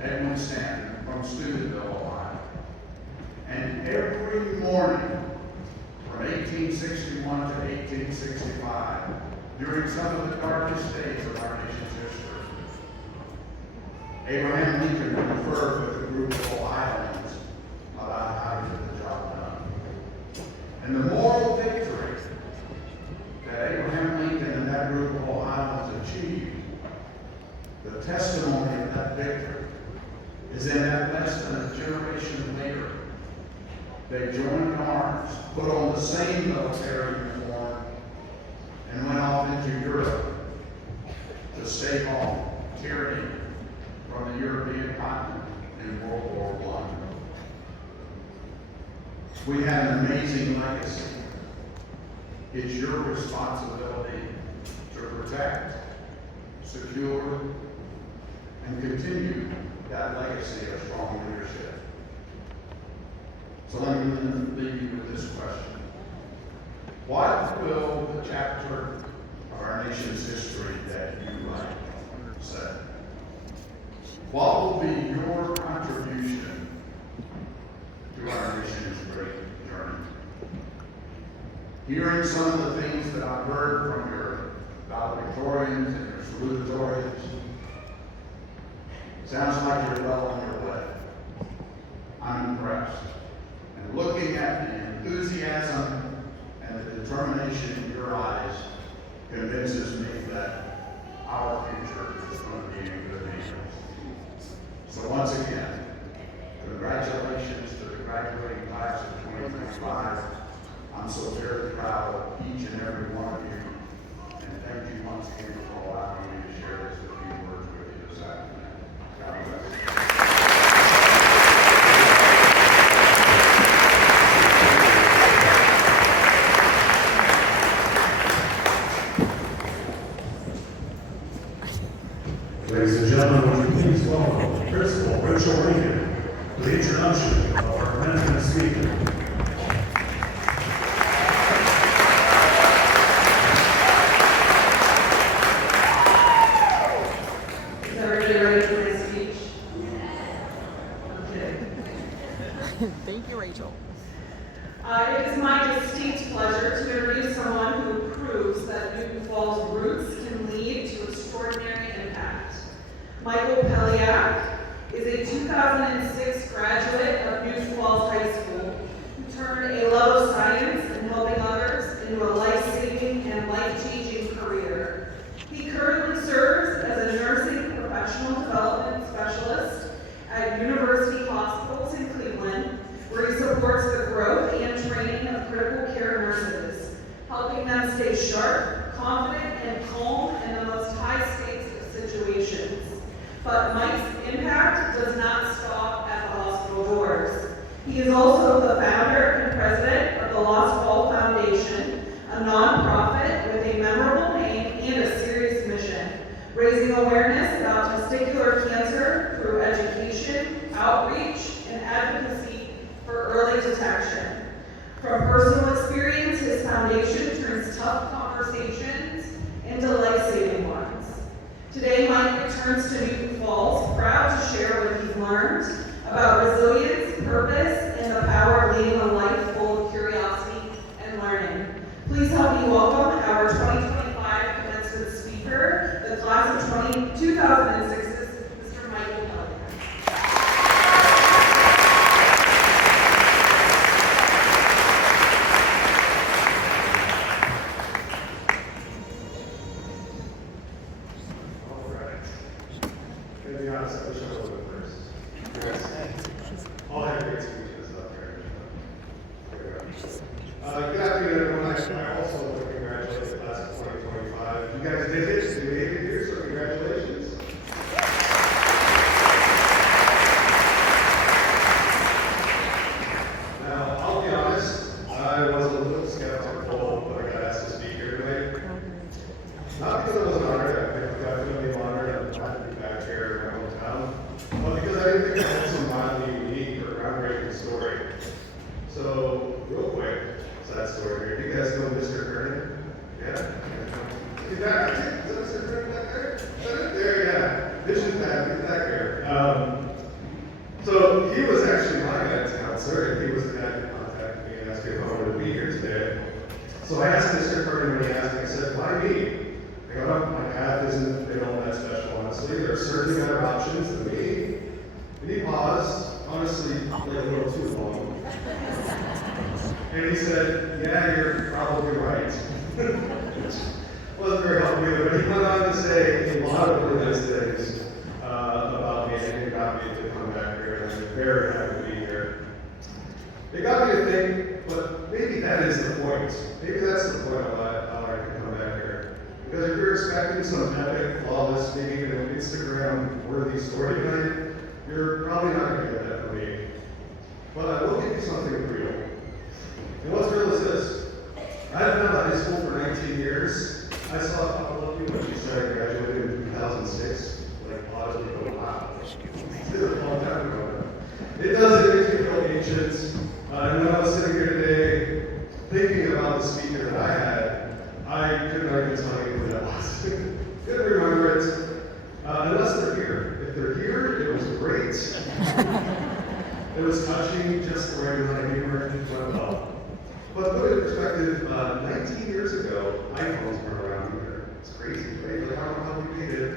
Edwin Stanton from Steubenville, Ohio. And every morning from 1861 to 1865, during some of the darkest days of our nation's history, Abraham Lincoln conferred with a group of Ohioans about how to get the job done. And the moral victory that Abraham Lincoln and that group of Ohioans achieved, the testimony of that victory, is in that less than a generation later, they joined arms, put on the same military uniform, and went off into Europe to stave off tyranny from the European continent in World War I. We have an amazing legacy. It's your responsibility to protect, secure, and continue that legacy of strong leadership. So let me leave you with this question. What will the chapter of our nation's history that you write say? What will be your contribution to our nation's great journey? Hearing some of the things that I've heard from your valedictorians and your salutatorians, sounds like you're well on your way. I'm impressed. And looking at the enthusiasm and the determination in your eyes convinces me that our future is going to be in good hands. So once again, congratulations to the graduating class of 2025. I'm so very proud of each and every one of you. And thank you once again for allowing me to share this a few words with you this afternoon. God bless. Ladies and gentlemen, would you please welcome Principal Rachel Lincoln for the introduction of our commencement speaker. Is everybody ready for my speech? Okay. Thank you, Rachel. It is my distinct pleasure to introduce someone who proves that Newton Falls roots can lead to extraordinary impact. Michael Peliak is a 2006 graduate of Newton Falls High School who turned a love of science and helping others into a life-saving and life-changing career. He currently serves as a nursing professional development specialist at University Hospitals in Cleveland, where he supports the growth and training of critical care nurses, helping them stay sharp, confident, and calm in the most high-stakes of situations. But Mike's impact does not stop at the hospital doors. He is also the founder and president of the Lost Ball Foundation, a nonprofit with a memorable name and a serious mission, raising awareness about testicular cancer through education, outreach, and advocacy for early detection. From personal experience, his foundation turns tough conversations into life-saving ones. Today, Mike returns to Newton Falls, proud to share what he's learned about resilience, purpose, and the power of leading a life full of curiosity and learning. Please help me welcome our 2025 commencement speaker, the class of 2006's Mr. Michael Peliak. To be honest, I wish I was with first. All had great speeches up there. Good afternoon, everyone. I also want to congratulate the class of 2025. You guys did it. You made it here, so congratulations. Now, I'll be honest, I was a little skeptical when I got asked to speak here tonight. Not because I wasn't hired, I to tell some mildly unique or groundbreaking story. So, real quick, sad story here. Do you guys know Mr. Kernan? Yeah? Is that Mr. Kernan back there? Is that it? There, yeah. Vision back there. So he was actually my guidance counselor, and he was the guy who contacted me and asked me if I wanted to be here today. So I asked Mr. Kernan when he asked me, I said, why me? I go, "Oh, my path isn't been all that special, honestly. There are certainly better options than me." And he paused, honestly, like a little too long. And he said, "Yeah, you're probably right." Wasn't very helpful either, but he went on to say a lot of really nice things about me, and it got me to come back here, and I'm very happy to be here. It got me to think, but maybe that is the point. Maybe that's the point of why I can come back here. Because if you're expecting some epic, flawless, maybe even an Instagram-worthy story tonight, you're probably not going to get that from me. But I will give you something real. And what's real is this. I've been out of high school for 19 years. I saw a couple of you when she started graduating in 2006. Like, audibly go, wow. It's a long time ago. It doesn't make me feel ancient. And when I was sitting here today, thinking about the speaker that I had, I couldn't even tell you who that was. Couldn't remember it. Unless they're here. If they're here, it was great. It was touching, just the right amount of humor, and it went well. But put it in perspective, 19 years ago, iPhones weren't around either. It's crazy, right? Like, I don't know how we made it,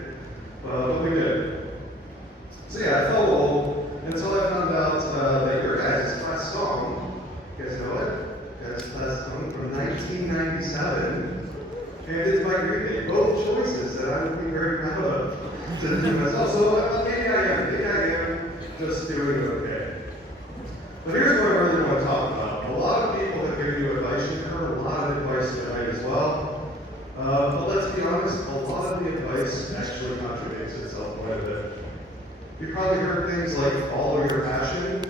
but we did. So yeah, I felt old until I found out that your guys' last song, you guys know it? Guys' last song from 1997, and it's by Green Day. Both choices that I would be very proud of to do myself. So I thought maybe I am just doing okay. But here's what I really want to talk about. A lot of people have given you advice. You've heard a lot of advice tonight as well. But let's be honest, a lot of the advice actually contradicts itself quite a bit. You've probably heard things like follow your passion,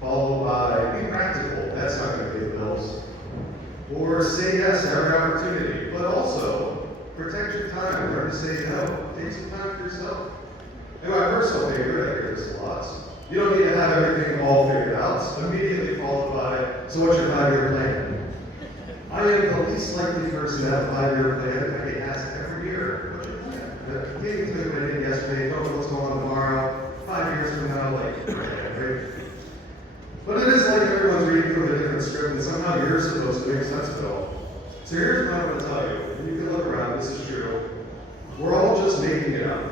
followed by be practical, that's not going to pay the bills. Or say yes to every opportunity, but also protect your time, learn to say no, take some time for yourself. And my personal favorite, I hear this a lot, you don't need to have everything all figured out, immediately followed by, so what's your 5-year plan? I am the least likely person to have a 5-year plan. I get asked every year, what's your plan? Maybe to what I did yesterday, don't know what's going on tomorrow, 5 years from now, like, right? But it is like everyone's reading from a different script, and somehow you're supposed to make sense of it all. So here's what I'm going to tell you, and you can look around, this is true. We're all just making it up.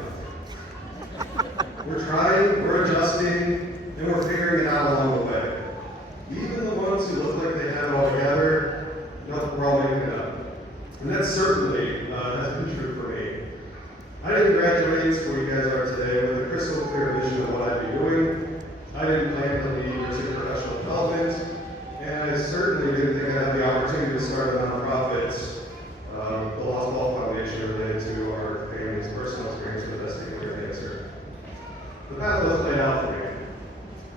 We're trying, we're adjusting, and we're figuring it out along the way. Even the ones who look like they have it all together, we're all making it up. And that certainly has been true for me. I didn't graduate where you guys are today with a crystal clear vision of what I'd be doing. I didn't plan to lead pursuit professional development, and I certainly didn't think I'd have the opportunity to start a nonprofit, the Lost Ball Foundation, related to our family's personal experience with testicular cancer. The path was laid out for me.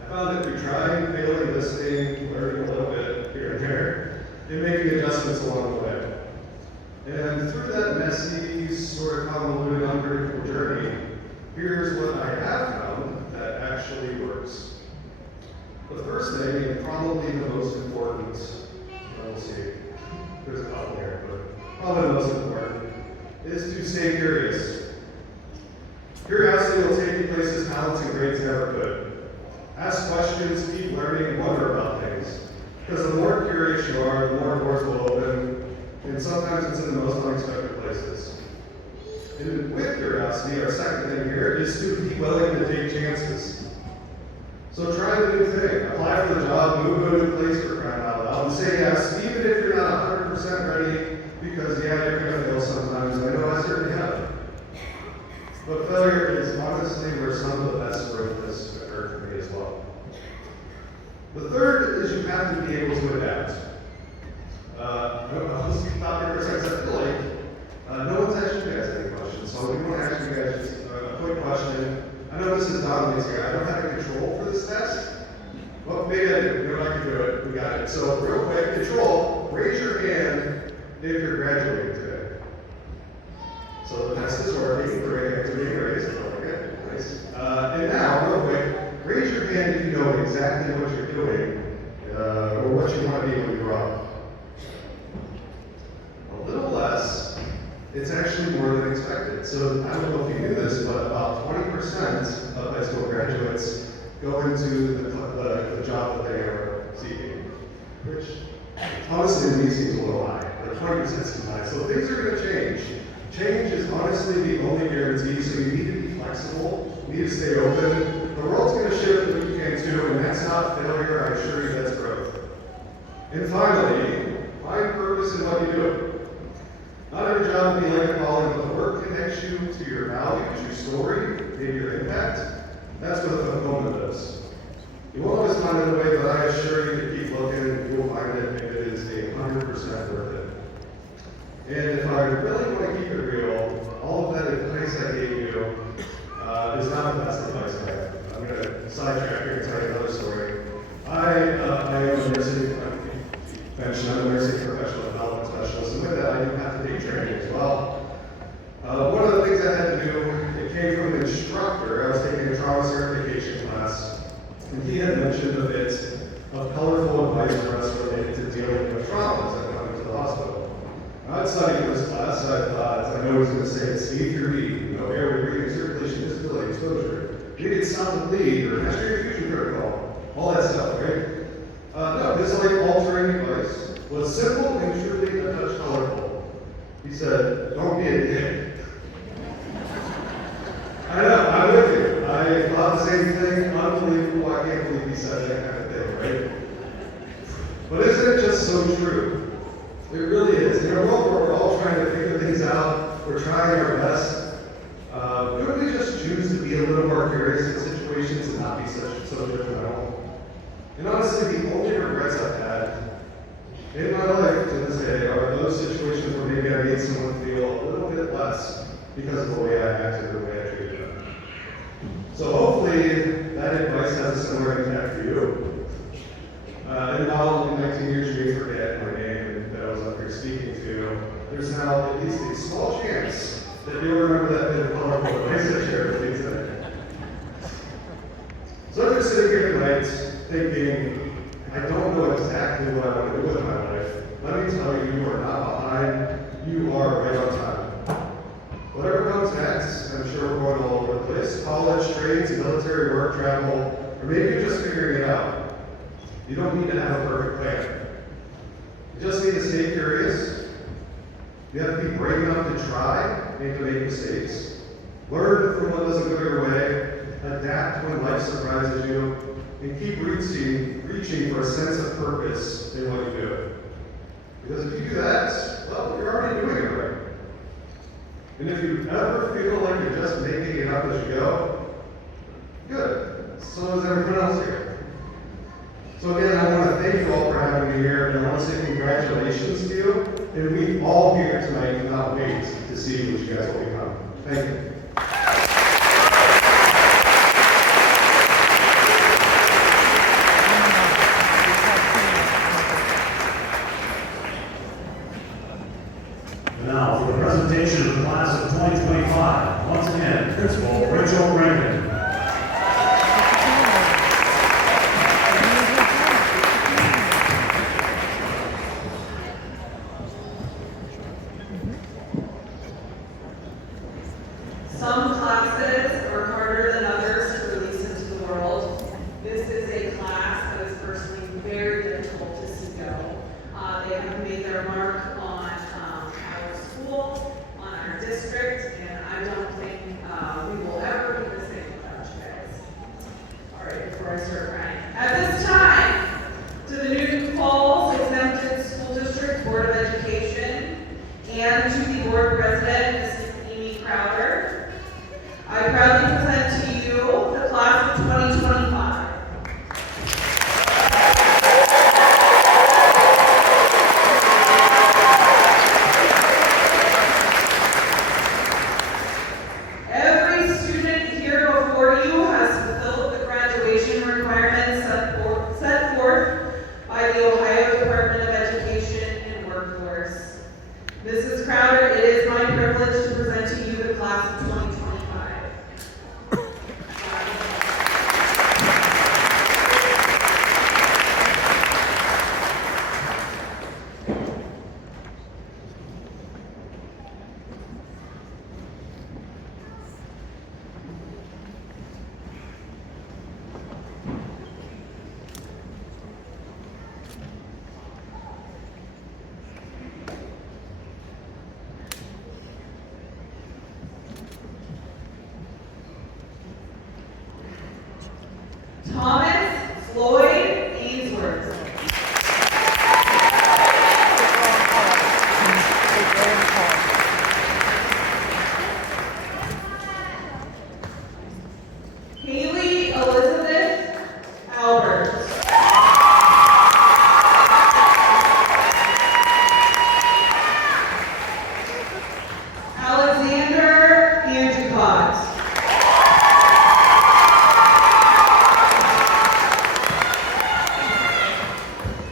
I found that through trying, failing, listening, learning a little bit here and there, and making adjustments along the way. And through that messy, sort of convoluted, unpredictable journey, here's what I have found that actually works. The first thing, and probably the most important, we'll see, there's a couple here, but probably the most important, is to stay curious. Curiosity will take you places talents and grades never could. Ask questions, keep learning, and wonder about things. Because the more curious you are, the more doors will open, and sometimes it's in the most unexpected places. And with curiosity, our second thing here is to be willing to take chances. So try the new thing, apply for the job, move to a new place for crying out loud, and say yes, even if you're not 100% ready, because yeah, you're going to fail sometimes. I know I certainly have. But failure is honestly where some of the best growth has occurred for me as well. The third is you have to be able to adapt. I'll just stop here for a second. I feel like no one's asked you guys any questions, so we want to ask you guys just a quick question. I know Mrs. Donnelly's here. I don't have a control for this test. Well, maybe I do. You know, I can do it. We got it. So real quick, control, raise your hand if you're graduating today. So the test is working. We're going to being raised. Okay, nice. And now, real quick, exactly what you're doing, or what you want to be when you grow up? A little less. It's actually more than expected. So I don't know if you knew this, but about 20% of high school graduates go into the job that they are seeking, which honestly to me seems a little high. Like 20% seems high. So things are going to change. Change is honestly the only guarantee, so you need to be flexible, you need to stay open. The world's going to shift, but you can too, and that's not failure, I assure you that's growth. And finally, find purpose in what you do. Not every job will be like a calling, but the work connects you to your values, your story, maybe your impact. That's what the fulfillment is. You won't always find it away, but I assure you to keep looking, you'll find it, and it is 100% worth it. And if I really want to keep it real, all of that advice I gave you is not the best advice I have. I'm going to sidetrack here and tell you another story. I am a nursing I'm a nursing professional development specialist, and with that, I do have to take training as well. One of the things I had to do, it came from an instructor. I was taking a trauma certification class, and he had mentioned a bit of colorful advice for us related to dealing with traumas that come into the hospital. I'd studied for this class, I thought, I know he was going to say it's C3B, airway breathing, circulation, disability, exposure. Maybe it's sound and bleed, or mastery infusion protocol, all that stuff, right? No, this life-altering advice was simple and truly a touch colorful. He said, don't be a dick. I know, I'm with you. I thought the same thing. Unbelievable. I can't believe he said that kind of thing, right? But isn't it just so true? It really is. In a world where we're all trying to figure things out, we're trying our best, couldn't we just choose to be a little more curious in situations and not be so judgmental? And honestly, the only regrets I've had in my life to this day are those situations where maybe I made someone feel a little bit less because of the way I acted or the way I treated them. So hopefully that advice has a similar impact for you. And while in 19 years you may forget my name that I was up here speaking to, there's now at least a small chance that you'll remember that bit of colorful advice I shared with you today. So if you're sitting here tonight thinking, I don't know exactly what I want to do with my life, let me tell you, you are not behind, you are right on time. Whatever comes next, I'm sure we're going all over the place, college, trades, military work, travel, or maybe you're just figuring it out. You don't need to have a perfect plan. You just need to stay curious. You have to be brave enough to try and to make mistakes. Learn from what doesn't go your way, adapt when life surprises you, and keep reaching for a sense of purpose in what you do. Because if you do that, well, you're already doing it right. And if you ever feel like you're just making it up as you go, good. So is everyone else here. So again, I want to thank you all for having me here, and I want to say congratulations to you. And we all here tonight cannot wait to see what you guys will become. Thank you. Now, for the presentation of the class of 2025, once again, Principal Rachel Rankin. Some classes are harder than others to release into the world. This is a class that is personally very difficult to see go. They have made their mark on our school, on our district, and I don't think we will ever be the same without you guys. All right, before I start crying. At this time, to the Newton Falls Exempted School District Board of Education and to the board president, Mrs. Amy Crowder, I proudly present to you the class of 2025. Every student here before you has fulfilled the graduation requirements set forth by the Ohio Department of Education and Workforce. Mrs. Crowder, it is my privilege to present to you the class of 2025. Haley Elizabeth Albert. Alexander Andricott.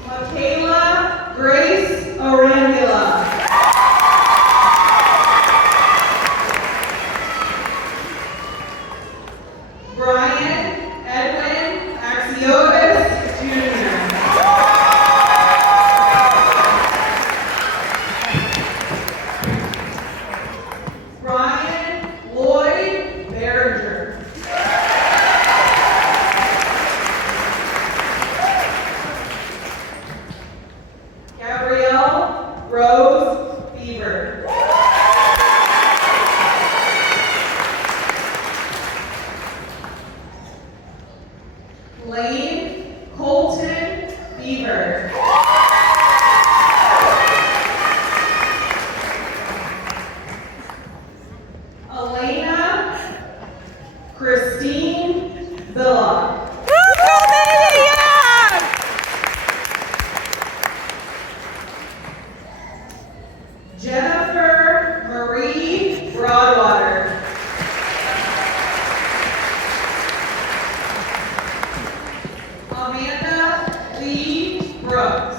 Michaela Grace Orangula. Brian Edwin Axiotis Jr. Brian Lloyd Behringer. Gabrielle Rose Beaver. Lane Colton Beaver. Elena Christine Villa. Jennifer Marie Broadwater. Amanda Lee Brooks.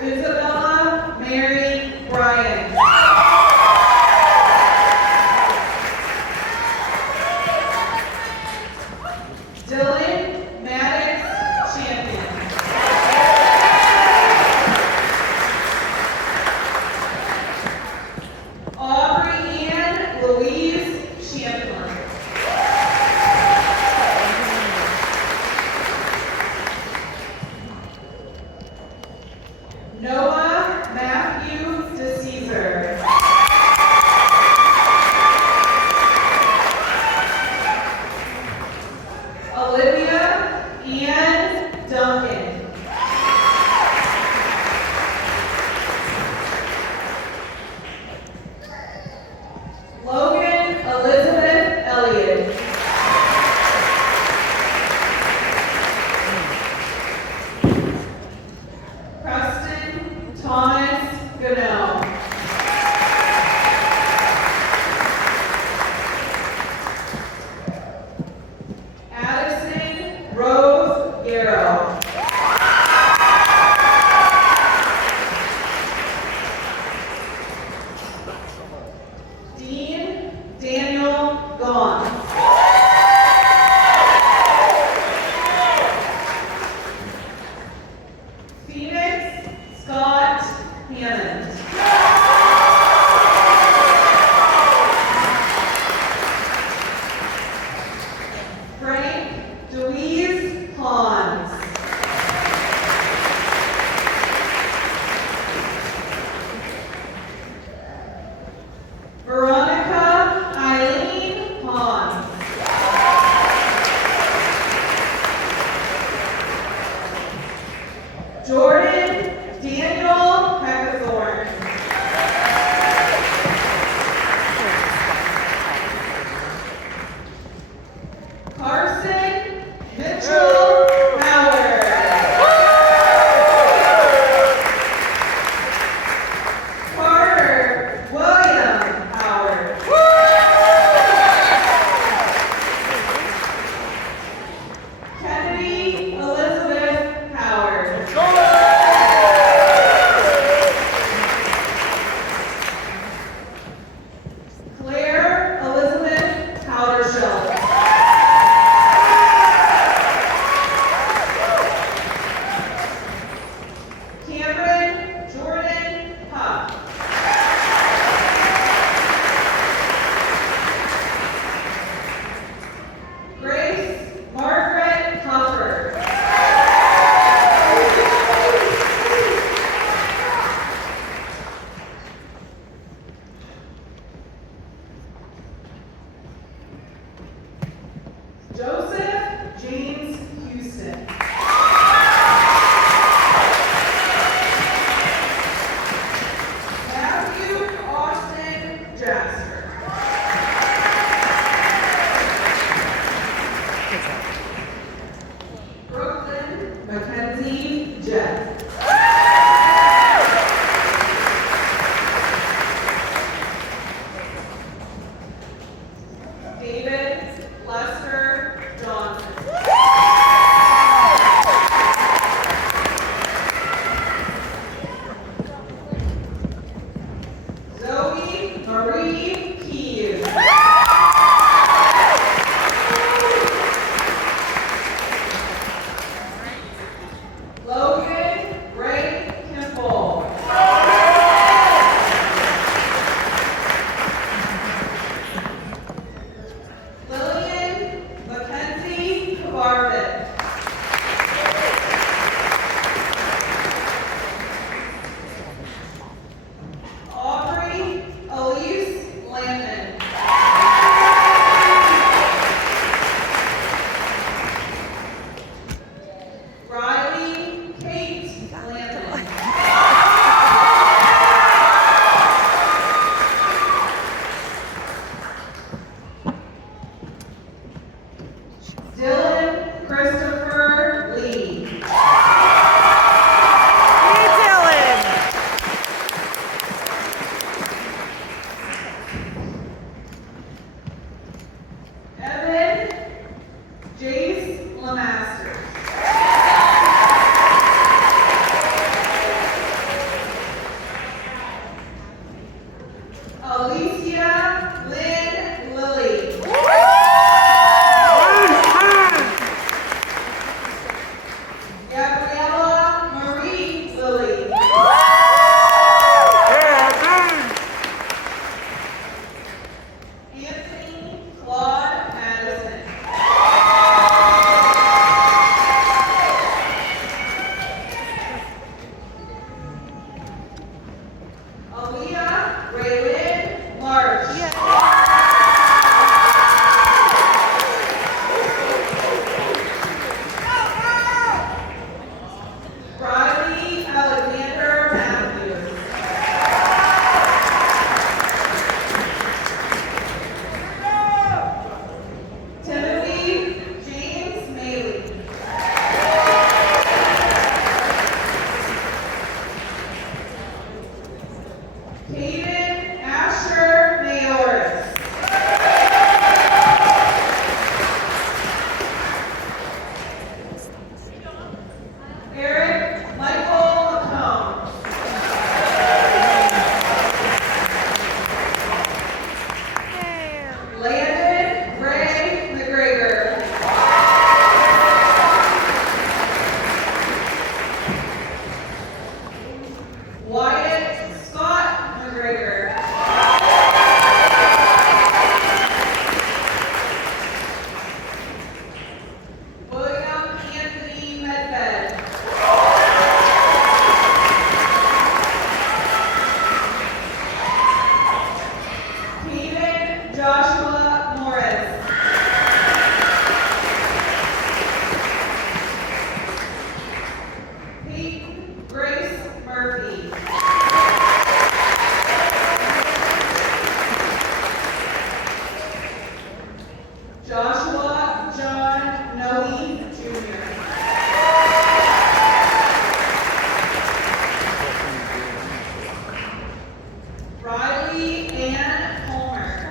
Isabella Mary Bryan. Dylan Maddox Champion. Aubrey Ann Louise Champlin. Noah Matthew DeCesar. Olivia Ann Duncan. Logan Elizabeth Elliott. Preston Thomas Gano. Addison Rose Garrow. Dean Daniel Gaunt. Phoenix Scott Hammond. Frank Deweese Hans. Veronica Eileen Hans. Jordan Daniel Heckathorn. Hayden Asher Mayoris. Eric Michael McComb. Landon Ray McGregor. Wyatt Scott McGregor. William Anthony Medved. Hayden Joshua Morris. Peyton Grace Murphy. Joshua John Noe Jr. Riley Ann Homer.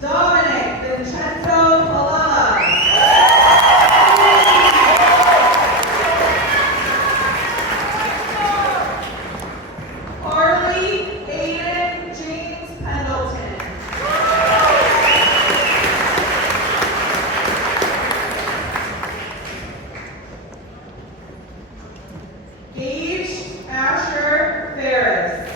Dominic Vincenzo Palella. Harley Aiden James Pendleton. Gage Asher Ferris.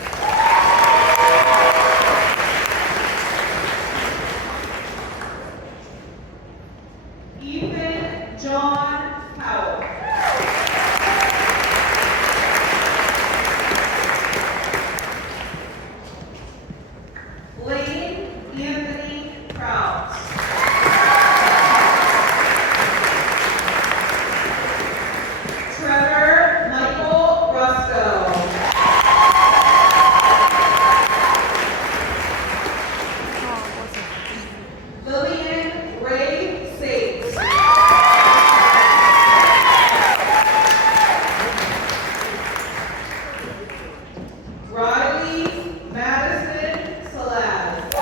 Ethan John Powell. Lane Anthony Krause. Trevor Michael Rusko. Lillian Ray Sates. Riley Madison Salaz.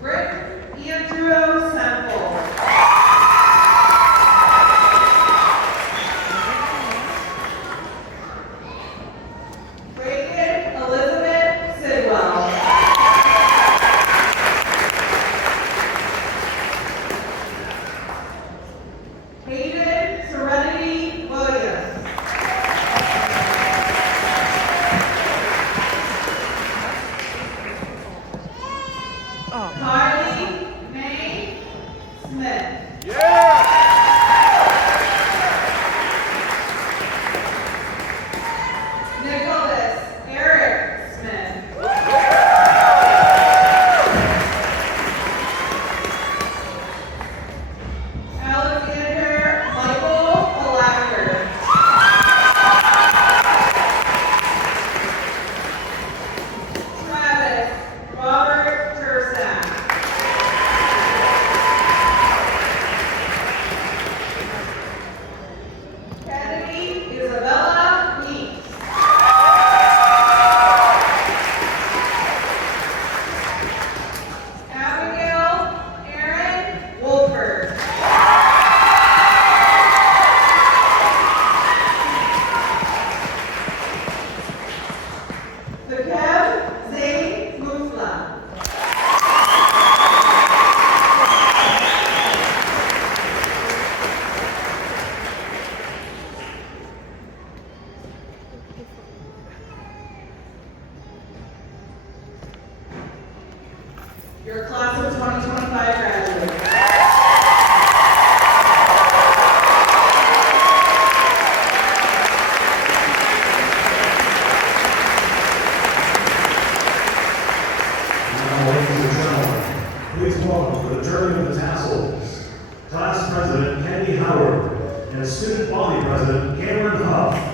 Rick Andrew Semple. Reagan Elizabeth Sidwell. Hayden Serenity Williams. Kylie May Smith. Nicholas Eric Smith. Alexander Michael Alacker. Travis Robert Tursack. Kennedy Isabella Meeks. Abigail Erin Wolford. Zakev Zane Mufla. Your class of 2025 graduates. Now, ladies and gentlemen, please welcome to the Journey of the Tassels, Class President Kennedy Howard and Student Body President Cameron Huff.